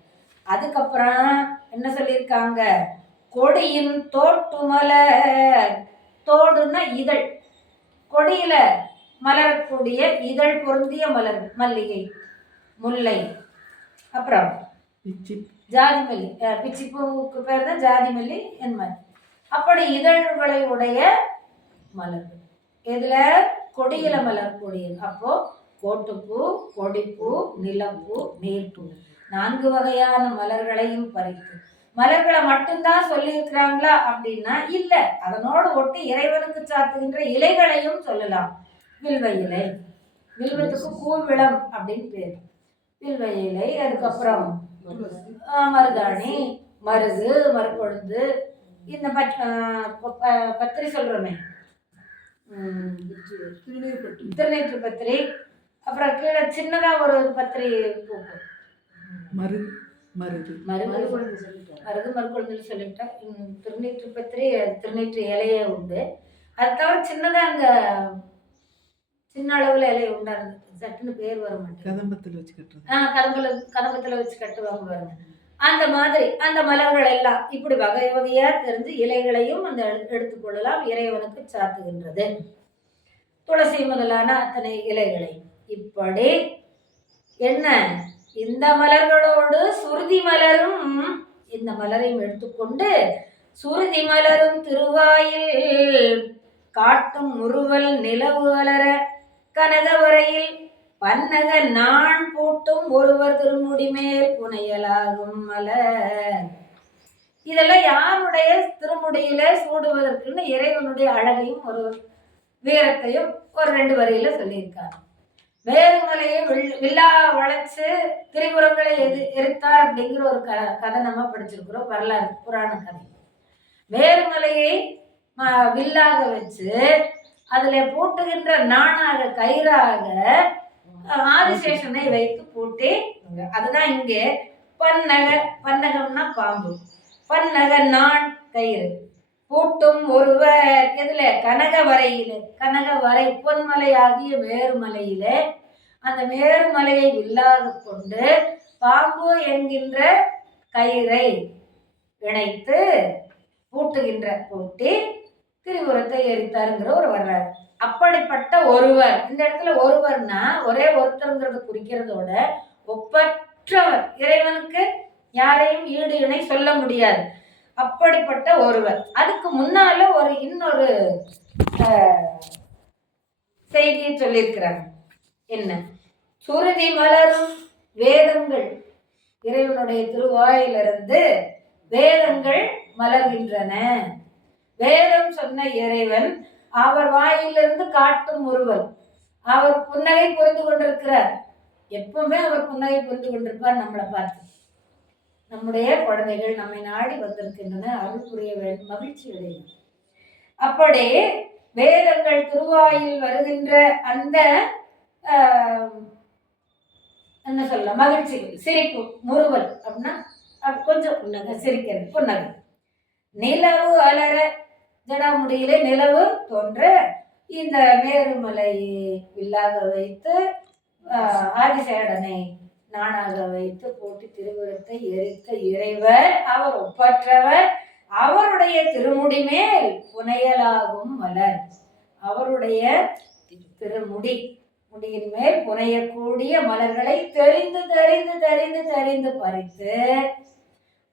அதுக்கப்புறம் என்ன சொல்லியிருக்காங்க? கொடியின் தோட்டு மலர். தோடுன்னா இதழ், கொடியில மலரக்கூடிய இதழ் பொருந்திய மலர், மல்லிகை, முல்லை, அப்புறம் ஜாதி மல்லி. பிச்சி பூவுக்கு பேர் தான் ஜாதி மல்லி என்பது. அப்படி இதழ்களை உடைய மலர்கள் இதுல கொடியில மலரக்கூடியது. அப்போ கோட்டுப்பூ, கொடிப்பூ, நிலப்பூ, நீர்ப்பூ, 4 வகையான மலர்களையும் பறித்து. மலர்களை மட்டும்தான் சொல்லியிருக்கிறாங்களா அப்படின்னா இல்ல, அதனோடு ஒட்டி இறைவனுக்கு சாத்துகின்ற இலைகளையும் சொல்லலாம். வில்வ இலை, வில்வத்துக்கு கூவிளம் அப்படின்னு பேர், வில்வ இலை. அதுக்கப்புறம் மருதாணி, மருது, மறுக்கொழுந்து, இந்த பத்திரி சொல்றோமே, திருநீற்று பத்திரி. அப்புறம் கீழே சின்னதா ஒரு பத்திரி பூக்கும், மருது மறுக்கொழுந்து சொல்லிட்டேன். திருநீற்று பத்திரி, திருநீற்று இலையே உண்டு. அது தவிர சின்னதா அந்த சின்ன அளவுல இலை உண்டானது, சட்டுன்னு பேர் வர மாட்டேன். கதம்பத்துல வச்சு கட்டுவாங்க பாருங்க, அந்த மாதிரி அந்த மலர்கள் எல்லாம் இப்படி வகை வகையா தெரிஞ்சு இலைகளையும் அந்த எடுத்துக்கொள்ளலாம், இறைவனுக்கு சாத்துகின்றது. துளசி முதலான அத்தனை இலைகளை. இப்படி என்ன, இந்த மலர்களோடு சுருதி மலரும், இந்த மலரையும் எடுத்துக்கொண்டு சுருதி மலரும் திருவாயில் காட்டும் முறுவல் நிலவு அலர கனகவரையில் பன்னக நான் பூட்டும் ஒருவர் திருமுடி மேல் புனையலாகும் மலர். இதெல்லாம் யாருடைய திருமுடியில சூடுவதற்குன்னு இறைவனுடைய அழகையும் ஒரு வீரத்தையும் ஒரு 2 வரியில சொல்லியிருக்காரு. வேறுமலையை வில்லா வளைச்சு திரிபுரங்களை எரித்தார் அப்படிங்கிற ஒரு கதை நம்ம படிச்சிருக்கிறோம், வரலாறு புராண கதை. வேறுமலையை வில்லாக வச்சு அதுல பூட்டுகின்ற நாணாக கயிறாக ஆதிசேஷனை வைத்து பூட்டி, அதுதான் இங்கே பன்னகம்னா பாம்பு, பன்னக நான் கயிறு பூட்டும் ஒருவர். எதுல? கனகவரையில, கனகவரை பொன்மலை ஆகிய மேருமலையில, அந்த மேருமலையை வில்லாக கொண்டு பாம்பு என்கின்ற கயிறை இணைத்து பூட்டுகின்ற பூட்டி திரிபுரத்தை எரித்தாருங்கிற ஒரு வரலாறு. அப்படிப்பட்ட ஒருவர், இந்த இடத்துல ஒருவர்னா ஒரே ஒருத்தருங்கிறத குறிக்கிறதோட ஒப்பற்றவர், இறைவனுக்கு யாரையும் ஈடு இணை சொல்ல முடியாது, அப்படிப்பட்ட ஒருவர். அதுக்கு முன்னால இன்னொரு செய்தியை சொல்லியிருக்கிறாங்க. என்ன? சுருதி மலரும் வேதங்கள், இறைவனுடைய திருவாயிலிருந்து வேதங்கள் மலர்கின்றன. வேதம் சொன்ன இறைவன் அவர் வாயிலிருந்து காட்டும் ஒருவர், அவர் புன்னகை புரிந்து கொண்டிருக்கிறார். எப்பவுமே அவர் புன்னகை புரிந்து கொண்டிருப்பார் நம்மளை பார்த்து. நம்முடைய குழந்தைகள் நம்மை நாடி வந்திருக்கின்றன, அருள் புரிய வேண்டும், மகிழ்ச்சி அடையும். அப்படி வேதங்கள் திருவாயில் வருகின்ற அந்த என்ன சொல்ல, மகிழ்ச்சி, சிரிப்பு, முறுவல் அப்படின்னா கொஞ்சம் சிரிக்கிறது, புன்னகை. நிலவு அலர, ஜடாமுடியிலே நிலவு தோன்ற இந்த மேருமலை வில்லாக வைத்து ஆதிசேடனை நானாக வைத்து போட்டி திருவிழத்தை எரித்த இறைவர், அவர் ஒப்பற்றவர், அவருடைய திருமுடி மேல் புனையலாகும் மலர், அவருடைய முடியின் மேல் புனையக்கூடிய மலர்களை தெரிந்து தெரிந்து தெரிந்து தெரிந்து பறித்து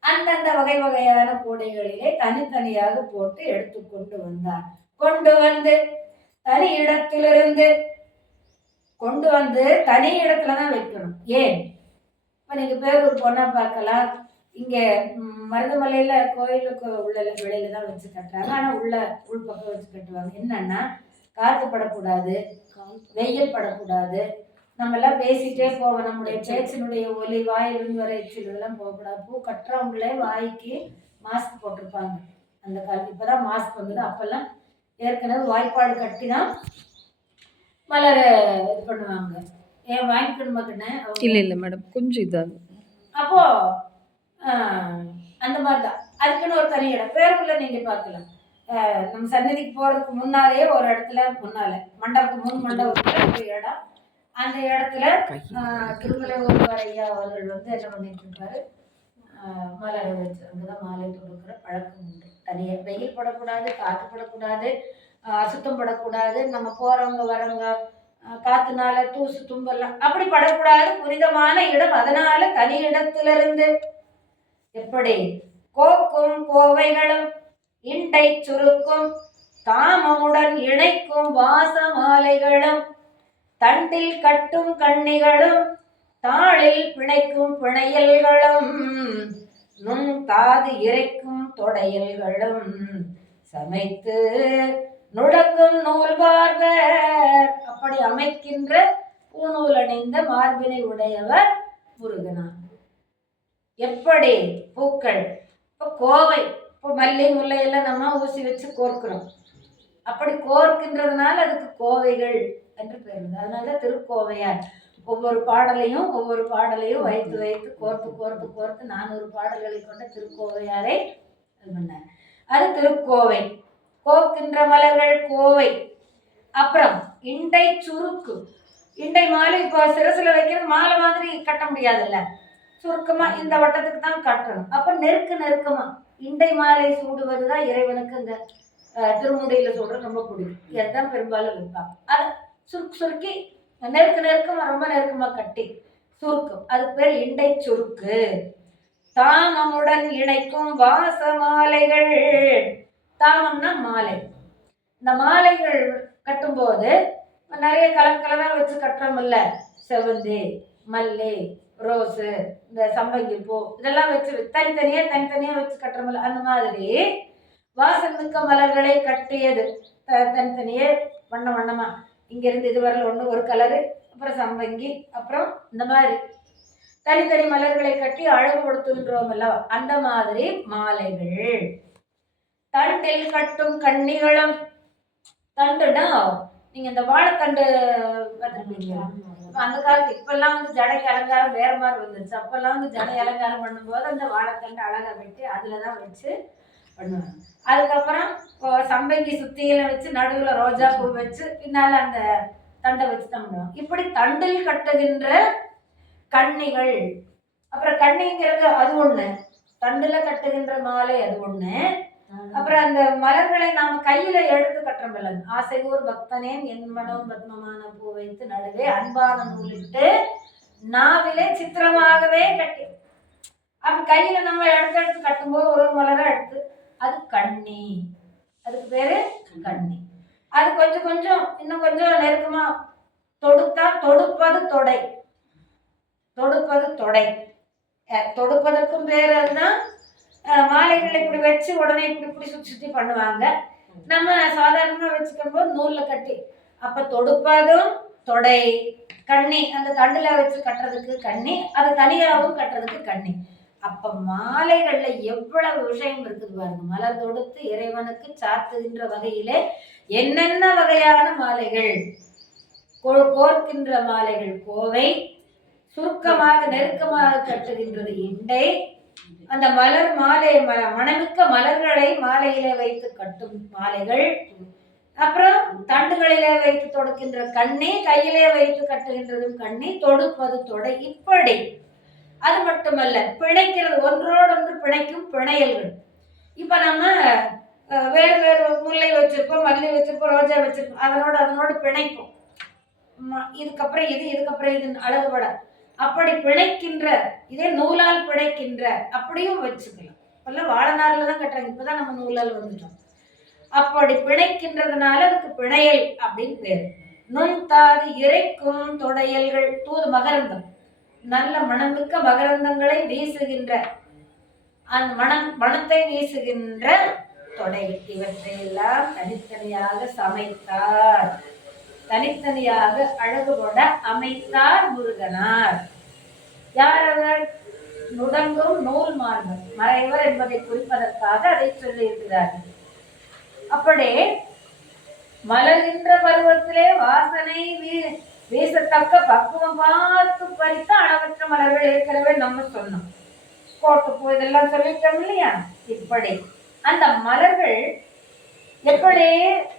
அந்தந்த வகை வகையான கூடைகளிலே தனித்தனியாக போட்டு எடுத்து கொண்டு வந்தார். கொண்டு வந்து தனி இடத்திலிருந்து கொண்டு வந்து தனி இடத்துல தான் வைக்கணும். ஏன்? இப்போ நீங்கள் பேரூர் போனால் பார்க்கலாம், இங்கே மருதமலையில் கோயிலுக்கு உள்ள வெளியில தான் வச்சு கட்டுறாங்க. ஆனால் உள்பக்கம் வச்சு கட்டுவாங்க. என்னன்னா, காற்று படக்கூடாது, வெயில் படக்கூடாது, நம்ம எல்லாம் பேசிட்டே போவோம், நம்முடைய பேச்சினுடைய ஒலி வாயிலிருந்து வர எச்சில் இதெல்லாம் போகக்கூடாது. பூ கட்டுறவங்களே வாய்க்கு மாஸ்க் போட்டிருப்பாங்க அந்த காலத்து. இப்போதான் மாஸ்க் வந்தது, அப்போல்லாம் ஏற்கனவே வாய்ப்பாடு கட்டி தான் மலரை இது பண்ணுவாங்க. ஏன் வாங்கிக்கணுமா கண்ணே? இல்லை இல்லை மேடம், கொஞ்சம் இதாக. அப்போ அந்த மாதிரி தான் அதுக்குன்னு ஒரு தனி இடம். பேருக்குள்ள நீங்க பார்க்கலாம், நம்ம சன்னதிக்கு போறதுக்கு முன்னாலே ஒரு இடத்துல, முன்னால மண்டபத்துக்கு முன் மண்டபத்துல ஒரு இடம். அந்த இடத்துல திருமலையூர் ஐயா அவர்கள் வந்து என்ன பண்ணிட்டு இருப்பாரு, மலரை வச்சு அங்கதான் மாலை தொடுக்கிற பழக்கம் உண்டு. தனியாக வெயில் படக்கூடாது, காற்று படக்கூடாது, அசுத்தம் படக்கூடாது, நம்ம போறவங்க வரவங்க காத்துனால தூசு தும்பெல்லாம் அப்படி படக்கூடாது. புனிதமான இடம். அதனால தனி இடத்திலிருந்து எப்படி கோக்கும் கோவைகளும் இண்டை சுருக்கும் தாமமுடன் இணைக்கும் வாச மாலைகளும் தண்டில் கட்டும் கண்ணிகளும் தாளில் பிணைக்கும் பிணையல்களும் நுண் காது இறைக்கும் தொடையல்களும் சமைத்து நுழங்கும் நூல் பார்வர். அப்படி அமைக்கின்ற பூநூல் அணிந்த மார்பினை உடையவர் முருகனார். எப்படி பூக்கள், இப்போ கோவை, இப்போ மல்லி முல்லையெல்லாம் நம்ம ஊசி வச்சு கோர்க்கிறோம். அப்படி கோர்க்கின்றதுனால அதுக்கு கோவைகள் என்று பேர். அதனால திருக்கோவையார். ஒவ்வொரு பாடலையும் வைத்து வைத்து கோர்த்து கோர்த்து கோர்த்து 400 பாடல்களை கொண்ட திருக்கோவையாரை இது பண்ணார். அது திருக்கோவை. கோக்கின்ற மலர்கள் கோவை. அப்புறம் இண்டை சுருக்கு. இண்டை மாலை இப்போ சிரசுல வைக்கிறது மாலை மாதிரி கட்ட முடியாதுல்ல, சுருக்கமா இந்த வட்டத்துக்கு தான் கட்டணும். அப்ப நெருக்கமா இண்டை மாலை சூடுவதுதான் இறைவனுக்கு இந்த திருமுடியில சொல்றது ரொம்ப பிடிக்கும். இதுதான் பெரும்பாலும் வைப்பாங்க. அதை சுருக்கி நெருக்கமா ரொம்ப நெருக்கமா கட்டி சுருக்கும். அதுக்கு பேர் இண்டை சுருக்கு. தாமமுடன் இணைக்கும் வாச மாலைகள். தாமம்னா மாலை. இந்த மாலைகள் கட்டும்போது நிறைய கலராக வச்சு கட்டுறோம்ல, செவந்தி, மல்லி, ரோஸு, இந்த சம்பங்கி பூ இதெல்லாம் வச்சு தனித்தனியா வச்சு கட்டுறோம்ல, அந்த மாதிரி வாசமிக்க மலர்களை கட்டியது தனித்தனியே வண்ணமா. இங்கிருந்து இது வரல ஒன்று ஒரு கலரு, அப்புறம் சம்பங்கி, அப்புறம் இந்த மாதிரி தனித்தனி மலர்களை கட்டி அழகு கொடுத்துன்றோம் அல்லவா, அந்த மாதிரி மாலைகள். தண்டில் கட்டும் கண்ணிகளும். தண்டுனா நீங்க இந்த வாழைத்தண்டு பார்த்துருப்பீங்க அந்த காலத்து. இப்பெல்லாம் வந்து ஜடைக்கு அலங்காரம் வேற மாதிரி வந்துருச்சு. அப்பெல்லாம் வந்து ஜடை அலங்காரம் பண்ணும்போது அந்த வாழைத்தண்டு அழகா வெட்டி அதுலதான் வச்சு பண்ணுவாங்க. அதுக்கப்புறம் சம்பங்கி சுத்தியில வச்சு நடுவுல ரோஜா பூ வச்சு பின்னால அந்த தண்டை வச்சு தான் பண்ணுவாங்க. இப்படி தண்டில் கட்டுகின்ற கண்ணிகள். அப்புறம் கண்ணிங்கிறது அது ஒண்ணு, தண்டுல கட்டுகின்ற மாலை அது ஒண்ணு. அப்புறம் அந்த மலர்களை நாம கையில எடுத்து கட்டுறோம்ல, ஆசையூர் பக்தனேன் என் மனம் பத்மமான பூ வைத்து நடுவே அன்பான நூலிட்டு நாவிலே சித்திரமாகவே கட்டி அப்படி கையில நம்ம எடுத்து கட்டும்போது ஒரு மலரை எடுத்து அது கண்ணி. அதுக்கு பேரு கண்ணி. அது கொஞ்சம் இன்னும் கொஞ்சம் நெருக்கமா தொடுத்தா தொடுப்பது தொடை. தொடுப்பதற்கும் பேர் அதுதான். மாலைகளை இப்படி வச்சு உடனே இப்படி சுற்றி பண்ணுவாங்க. நம்ம சாதாரணமா வச்சுக்கும் போது நூல்ல கட்டி. அப்ப தொடுப்பதும் தொடை. கண்ணி அந்த தண்டுல வச்சு கட்டுறதுக்கு கண்ணி, அது தனியாகவும் கட்டுறதுக்கு கண்ணி. அப்ப மாலைகள்ல எவ்வளவு விஷயம் இருக்குது பாருங்க. மலர் தொடுத்து இறைவனுக்கு சாத்துகின்ற வகையிலே என்னென்ன வகையான மாலைகள். கோர்க்கின்ற மாலைகள் கோவை. சுருக்கமாக நெருக்கமாக கட்டுகின்றது இண்டை. அந்த மலர் மாலை மணமிக்க மலர்களை மாலையிலே வைத்து கட்டும் மாலைகள். அப்புறம் தண்டுகளிலே வைத்து தொடுக்கின்ற கண்ணி, கையிலே வைத்து கட்டுகின்றதும் கண்ணி, தொடுப்பது தொடை. இப்படி அது மட்டுமல்ல, பிணைக்கிறது, ஒன்றோடொன்று பிணைக்கும் பிணையல்கள். இப்ப நம்ம வேறு முல்லை வச்சிருப்போம், மல்லி வச்சிருப்போம், ரோஜா வச்சிருப்போம், அதனோடு பிணைப்போம். இதுக்கப்புறம் இதுன்னு அழகுபட அப்படி பிணைக்கின்ற, இதே நூலால் பிணைக்கின்ற அப்படியும் வச்சுக்கலாம். இப்பெல்லாம் வாழைநார்ல தான் கட்டுறாங்க, இப்பதான் நம்ம நூலால் வந்துட்டோம். அப்படி பிணைக்கின்றதுனால அதுக்கு பிணையல் அப்படின்னு பேரு. நுண்தாது இறைக்கும் தொடையல்கள், தூது மகரந்தம், நல்ல மணமிக்க மகரந்தங்களை வீசுகின்ற அந்த மனத்தை வீசுகின்ற தொடைகள், இவற்றையெல்லாம் தனித்தனியாக சமைத்தார். தனித்தனியாக அழகுபட அமைத்தார் முருகனார். யார் அவர்? நுடங்கும் நூல் மார்பர் மறைவர் என்பதை குறிப்பதற்காக அதை சொல்லியிருக்கிறார்கள். அப்படி மலர்கின்ற பருவத்திலே வாசனை வீசத்தக்க பக்குவம் பார்த்து பறித்த அளவற்ற மலர்கள் ஏற்கனவே நம்ம சொன்னோம். கோட்டுப்பூ இதெல்லாம் சொல்லிட்டோம் இல்லையா? இப்படி அந்த மலர்கள் எப்படி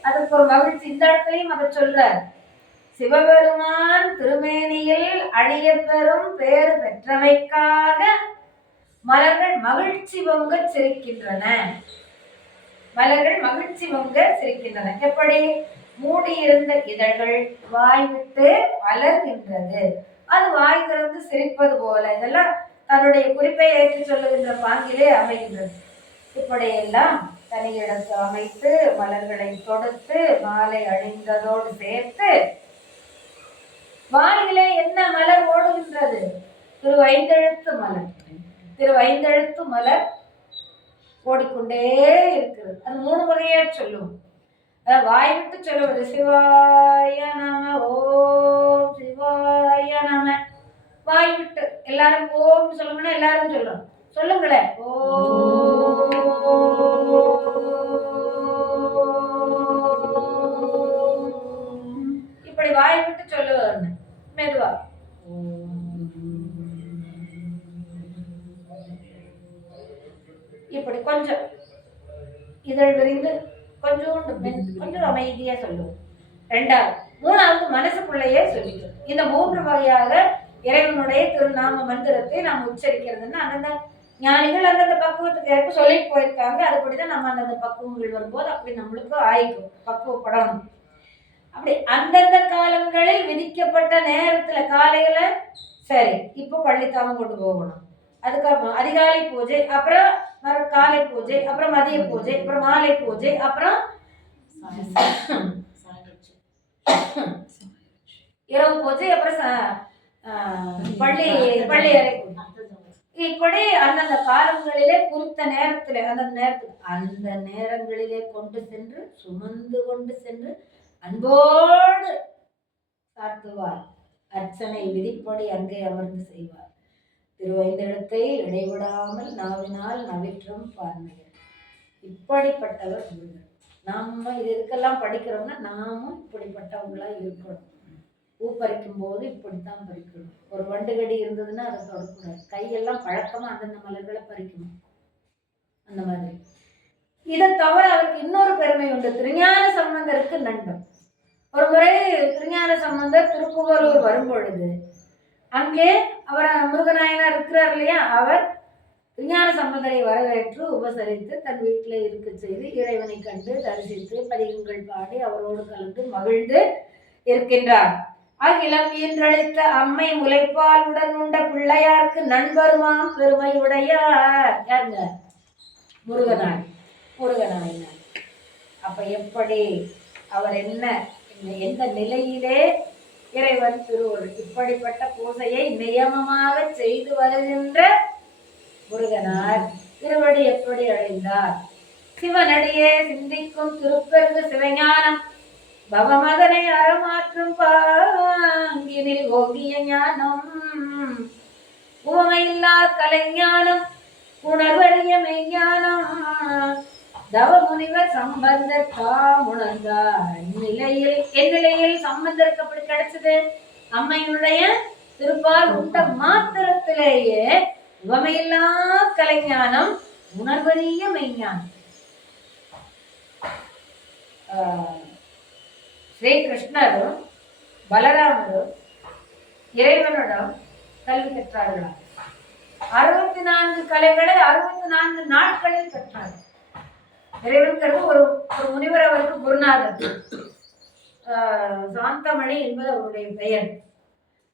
அதுக்கு ஒரு மகிழ்ச்சி, இந்த இடத்துலையும் அதை சொல்றார். சிவபெருமான் திருமேனியில் அணிய பெறும் பேறு பெற்றமைக்காக மலர்கள் மகிழ்ச்சி பொங்க சிரிக்கின்றன. மலர்கள் மகிழ்ச்சி பொங்க சிரிக்கின்றன. எப்படி? மூடியிருந்த இதழ்கள் வாய் விட்டு வளர்கின்றது. அது வாய் திறந்து சிரிப்பது போல. இதெல்லாம் தன்னுடைய குறிப்பை ஏற்றி சொல்லுகின்ற பாங்கிலே அமைகின்றது. இப்படியெல்லாம் தனியிடத்து அமைத்து மலர்களை தொடுத்து மாலை அணிந்ததோடு சேர்த்து வாயிலே என்ன மலர் ஓடுகின்றது? திருவைந்தெழுத்து மலர். திருவைந்தெழுத்து மலர் ஓடிக்கொண்டே இருக்கிறது. அது 3 வகையா சொல்லுவோம். வாய் விட்டு சொல்லுவது சிவாய நம, ஓம் சிவாய நம. வாய் விட்டு எல்லாரும் ஓம் சொல்லுங்கன்னா எல்லாரும் சொல்றோம். சொல்லுங்களேன். இப்படி வாய் விட்டு சொல்லுவது மெதுவா. இப்படி கொஞ்சம் இதழ் விரிந்து கொஞ்சம் அமைதியா சொல்லுவோம். 2வது. 3வது மனசுக்குள்ளேயே சொல்லிடும். இந்த 3 வகையாக இறைவனுடைய திருநாம மந்திரத்தை நாம் உச்சரிக்கிறதுன்னு அந்தந்த ஞானிகள் அந்தந்த பக்குவத்துக்கு ஏற்ப சொல்லிட்டு போயிருக்காங்க. அதுபடிதான் நம்ம அந்தந்த பக்குவங்கள் வரும்போது அப்படி நம்மளுக்கு ஆயிக்கும், பக்குவப்படணும். அப்படி அந்தந்த காலங்களில் விதிக்கப்பட்ட நேரத்துல காலையில சரி இப்போ பள்ளித்தாமம் கொண்டு போகணும், அதுக்கப்புறம் அதிகாலை பூஜை, அப்புறம் காலை பூஜை, அப்புறம் மதிய பூஜை, அப்புறம் மாலை பூஜை, அப்புறம் இரவு பூஜை, அப்புறம் பள்ளி அறை பூஜை. இப்படி அந்தந்த காலங்களிலே குறித்த நேரத்துல அந்த நேரங்களிலே கொண்டு சென்று சுமந்து கொண்டு சென்று அன்போடு சாத்துவார். அர்ச்சனை விதிப்படி அங்கே அமர்ந்து செய்வார். திருவைந்தெழுத்தை இடைவிடாமல் நாவினால் நவிற்றும் பார்மையர். இப்படிப்பட்டவர் முருகன். நாம இதுக்கெல்லாம் படிக்கிறோம்னா நாமும் இப்படிப்பட்டவங்களா இருக்கணும். பூ பறிக்கும் போது இப்படித்தான் பறிக்கணும். ஒரு வண்டுகடி இருந்ததுன்னா அதை தொடக்கூடாது. கையெல்லாம் பழக்கமா அந்தந்த மலர்களை பறிக்கணும். அந்த மாதிரி. இதை தவிர அவருக்கு இன்னொரு பெருமை உண்டு. திருஞான சம்பந்தருக்கு நண்பன். ஒரு முறை திருஞான சம்பந்தர் திருப்புகலூர் வரும் பொழுது அங்கே அவர் முருகநாயனார் இருக்கிறார் இல்லையா, அவர் விஞ்ஞான சம்பந்தரை வரவேற்று உபசரித்து தன் வீட்டில் இருக்க செய்து இறைவனை கண்டு தரிசித்து பதிகங்கள் பாடி அவரோடு கலந்து மகிழ்ந்து இருக்கின்றார். அகிலம் ஈன்றளித்த அம்மை முளைப்பால் உடன் உண்ட பிள்ளையாருக்கு நண்பருமாம் பெருமையுடையார். யாருங்க? முருகநாயனார். அப்ப எப்படி அவர் எந்த நிலையிலே இறைவன் திருவருள் இப்படிப்பட்ட பூசையை நியமமாக செய்து வருகின்ற முருகனார் திருவடி எப்படி அடைந்தார்? சிவனடியே சிந்திக்கும் திருப்பெருங்கு சிவஞானம் பவமதனை அறமாற்றும் பாங்கினில் ஓங்கிய ஞானம் உவமையில்லா கலைஞானம் உணர்வறிய மெய்ஞானம் தவமுனிவர் சம்பந்தர் உணர்ந்தார். நிலையில் சம்பந்தருக்கு அப்படி கிடைச்சது? அம்மையுடைய திருப்பால் உண்ட மாத்திரத்திலேயே உவமையில்லா கலைஞானம் உணர்வறிய மெய்ஞானம். ஸ்ரீகிருஷ்ணரும் பலராமரும் இறைவனிடம் கல்வி பெற்றார்களாம். 64 கலைகளை 64 நாட்களில் பெற்றார்கள். இறைவனுக்கு ஒரு முனிவர் அவருக்கு குருநாதர், சாந்தமணி என்பது அவருடைய பெயர்.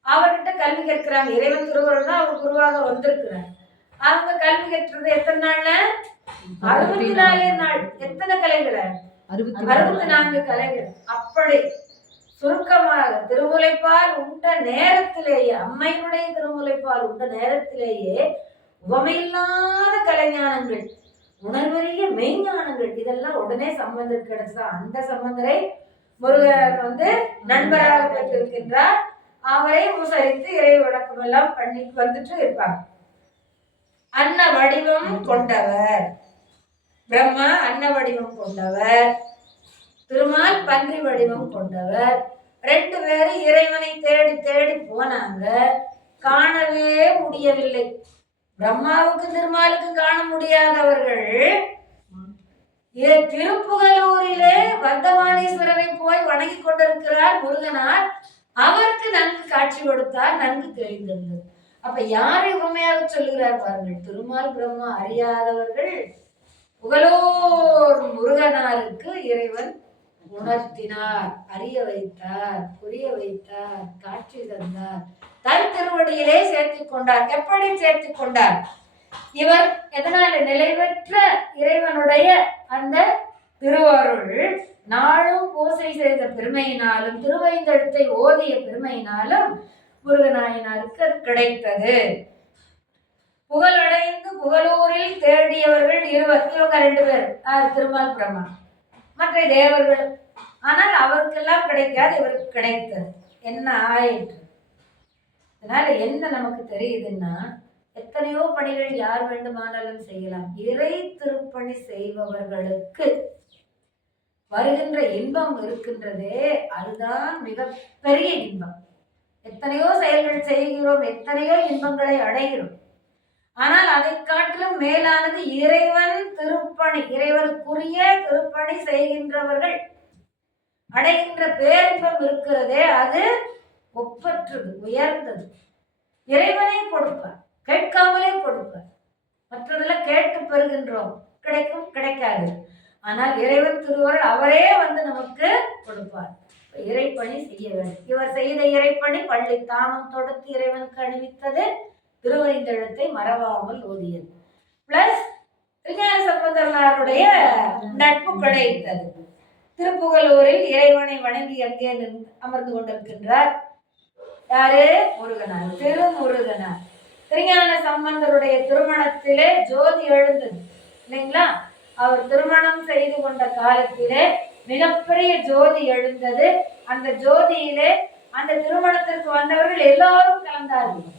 அவர்கிட்ட கல்வி கற்கிறாங்க. இறைவன் திருவருள் தான் அவர் குருவாக வந்திருக்கிறார். அவங்க கல்வி கற்றது எத்தனை நாள்ல? 64 நாள். எத்தனை கலைகளை? 64 கலைகள். அப்படி சுருக்கமாக திருமுலைப்பால் உண்ட நேரத்திலேயே, அம்மையினுடைய திருமுலைப்பால் உண்ட நேரத்திலேயே உவமையில்லாத கலைஞானங்கள், உணர்வறிய மெய்ஞானங்கள் இதெல்லாம் உடனே சம்பந்தர் கிடைச்சதா. அந்த சம்பந்தரை முருகர் நண்பராக பெற்றிருக்கின்றார். அவரை முசரித்து இறை வணக்கம் எல்லாம் பண்ணி வந்துட்டு இருப்பாங்க. அன்ன வடிவம் கொண்டவர் பிரம்மா, அன்ன வடிவம் கொண்டவர் திருமால், பன்றி வடிவம் கொண்டவர். 2 பேரும் இறைவனை தேடி தேடி போனாங்க, காணவே முடியவில்லை. பிரம்மாவுக்கு திருமாலுக்கு காண முடியாதவர்கள் திருப்புகலூரிலே வர்த்தமானேஸ்வரரை போய் வணங்கி கொண்டிருக்கிறார் முருகனார். அவருக்கு நன்கு காட்சி கொடுத்தார், நன்கு தெரிந்திருந்தது. அப்ப யாரை உண்மையாக சொல்லுகிறார் பாருங்கள். திருமால் பிரம்மா அறியாதவர்கள் புகழோர் முருகனாருக்கு இறைவன் உணர்த்தினார், அறிய வைத்தார், புரிய வைத்தார், காட்சி தந்தார், தன் திருவடியிலே சேர்த்துக் கொண்டார். எப்படி சேர்த்துக் கொண்டார்? இவர் எதனால நிலைபெற்ற இறைவனுடைய அந்த திருவருள் நாளும் பூசை செய்த பெருமையினாலும் திருவைந்தெழுத்தை ஓதிய பெருமையினாலும் முருகநாயனாருக்கு அது கிடைத்தது. புகழடைந்து புகழூரில் தேடியவர்கள் 20, இவங்க 2 பேர், திருமால் பிரம்மா, மற்ற தேவர்கள். ஆனால் அவருக்கெல்லாம் கிடைக்காது, இவருக்கு கிடைத்தது. என்ன ஆயிற்று? அதனால என்ன நமக்கு தெரியுதுன்னா, எத்தனையோ பணிகள் யார் வேண்டுமானாலும் செய்யலாம். இறை திருப்பணி செய்பவர்களுக்கு வருகின்ற இன்பம் இருக்கின்றதே, அதுதான் மிகப்பெரிய இன்பம். எத்தனையோ செயல்கள் செய்கிறோம், எத்தனையோ இன்பங்களை அடைகிறோம். ஆனால் அதை காட்டிலும் மேலானது இறைவன் திருப்பணி, இறைவனுக்குரிய திருப்பணி செய்கின்றவர்கள் அடைகின்ற பேரின்பம் இருக்கிறதே, அது ஒப்பற்றது, உயர்ந்தது. இறைவனை கொடுப்பார், கேட்காமலே கொடுப்பார். மற்றதெல்லாம் கேட்டு பெறுகின்றோம், கிடைக்கும் கிடைக்காது. ஆனால் இறைவன் திருவருள் அவரே நமக்கு கொடுப்பார். இறைப்பணி செய்ய வேண்டும். இவர் செய்த இறைப்பணி பள்ளி தாமம் தொடுத்து இறைவனுக்கு அணிவித்தது, திருவைந்தெழுத்தை மறவாமல் ஓதியது, பிளஸ் திருஞான சம்பந்தருடைய நட்பு கிடைத்தது. திருப்புகலூரில் இறைவனை வணங்கி அங்கே அமர்ந்து கொண்டிருக்கின்றார். யாரு? முருகனார், திருமுருகனார். திருஞான சம்பந்தருடைய திருமணத்திலே ஜோதி எழுந்தது இல்லைங்களா? அவர் திருமணம் செய்து கொண்ட காலத்திலே மிகப்பெரிய ஜோதி எழுந்தது. அந்த ஜோதியிலே அந்த திருமணத்திற்கு வந்தவர்கள் எல்லாரும் கலந்தார்கள்.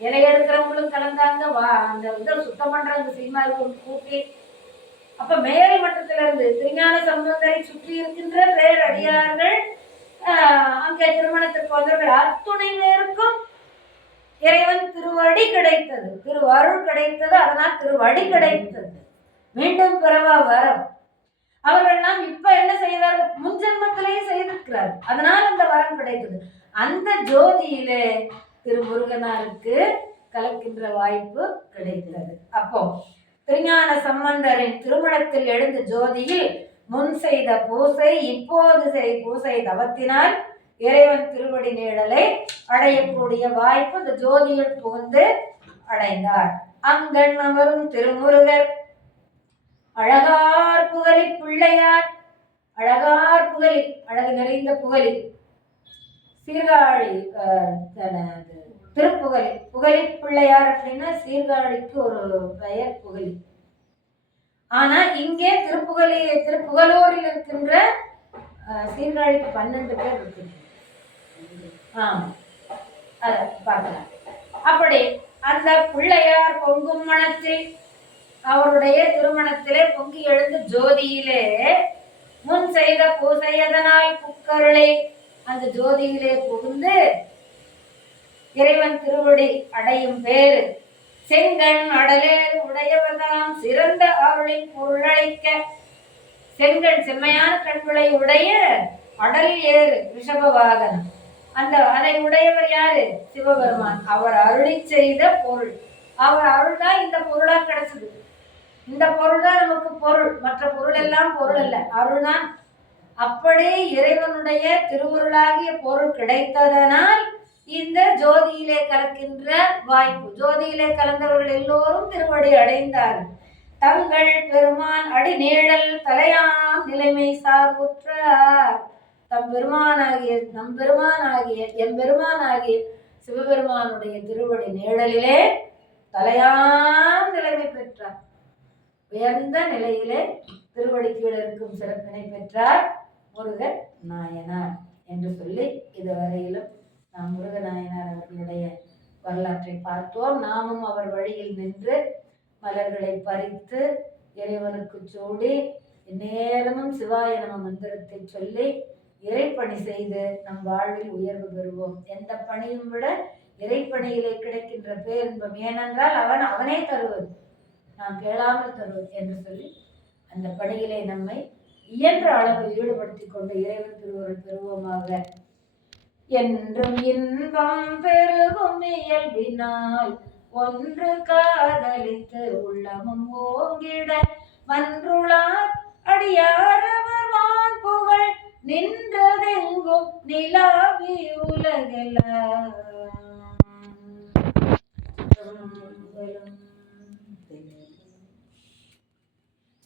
இலை எடுக்கிறவங்களும் கலந்தாங்க, அந்த இதை சுத்தம் பண்றவங்க சீமார்கள் கூட்டி. அப்ப மேல் மட்டத்தில இருந்து திருஞான சம்பந்தரை சுற்றி இருக்கின்ற பேர் அடியார்கள், அங்கே திருமணத்திற்கு வந்தவர்கள் அத்துணை பேருக்கும் இறைவன் திருவடி கிடைத்தது, திருவருள் கிடைத்தது. அதனால் திருவடி கிடைத்தது. மீண்டும் பிறவா வரம். அவர்கள்லாம் இப்ப என்ன செய்தார்கள்? முன்ஜென்மத்திலேயே செய்திருக்கிறார். அதனால் அந்த வரம் கிடைத்தது. அந்த ஜோதியிலே திருமுருகனாருக்கு கலக்கின்ற வாய்ப்பு கிடைத்தது. அப்போ திருஞான சம்பந்தரின் திருமணத்தில் எழுந்த ஜோதியில் முன் செய்த பூசை, இப்போது பூசை தவத்தினால் இறைவன் திருவடி நிழலை அடையக்கூடிய வாய்ப்பு இந்த ஜோதியில் புகுந்து அடைந்தார். அங்கண் அமரும் திருமுருகர் அழகார் புகழி பிள்ளையார். அழகார் புகழி, அழகு நிறைந்த புகழி, சீர்காழி திருப்புகழி. புகழி பிள்ளையார் அப்படின்னா சீர்காழிக்கு ஒரு பெயர் புகழி. ஆனா இங்கே திருப்புகலூரில் இருக்கின்ற சீர்காழிக்கு 12 பேர் இருக்கு. அத பார்க்கலாம். அப்படி அந்த பிள்ளையார் பொங்கும் மனத்தில், அவருடைய திருமணத்திலே பொங்கி எழுந்த ஜோதியிலே முன் செய்த பூசை அதனால் புக்கருளை அந்த ஜோதியிலே புகுந்து இறைவன் திருவடி அடையும் பேரு. செங்கண் அடலேறு உடையவர்தாம் சிறந்த அருளின் பொருளழைக்க. செங்கண் செம்மையான கண்களை உடைய அடல் ஏறு ரிஷப வாகனம். அதை உடையவர் யாரு? சிவபெருமான். அவர் அருளி செய்த பொருள். அவர் அருள் தான் இந்த பொருளா கிடைச்சது. இந்த பொருள் தான் நமக்கு பொருள், மற்ற பொருள் எல்லாம் பொருள் அல்ல, அருள் தான். அப்படி இறைவனுடைய திருவருளாகிய பொருள் கிடைத்ததனால் இந்த ஜோதியிலே கலக்கின்ற வாய்ப்பு. ஜோதியிலே கலந்தவர்கள் எல்லோரும் திருவடி அடைந்தார்கள். தங்கள் பெருமான் அடி நீழல் தலையாம் நிலைமை சார்புற்றார். நம் பெருமானாகிய எம்பெருமானாகிய சிவபெருமானுடைய திருவடி நிழலிலே தலையாம் நிலைமை பெற்றார். உயர்ந்த நிலையிலே திருவடி கீழ் இருக்கும் சிறப்பினை பெற்றார் முருகன் நாயனார் என்று சொல்லி இதுவரையிலும் நாம் முருகநாயனார் அவர்களுடைய வரலாற்றை பார்த்தோம். நாமும் அவர் வழியில் நின்று மலர்களை பறித்து இறைவனுக்கு சூடி நேரமும் சிவாய நம மந்திரத்தை சொல்லி இறைப்பணி செய்து நம் வாழ்வில் உயர்வு பெறுவோம். எந்த பணியும் விட இறைப்பணியிலே கிடைக்கின்ற பேரின்பம். ஏனென்றால் அவனே தருவது, நாம் கேளாமல் தருவது என்று சொல்லி அந்த பணியிலே நம்மை இயன்ற அளவு ஈடுபடுத்திக் கொண்டு இறைவன் திருவருள் பெறுவோமாக. என்றும் இன்பம் பெருகும் இயல்பினால் ஒன்று காதலித்து உள்ளமும் ஓங்கிட மன்றுளார் அடியாரவர் வான் புகழ் நின்றதெங்கும் நிலாவி உலகெல்லாம்.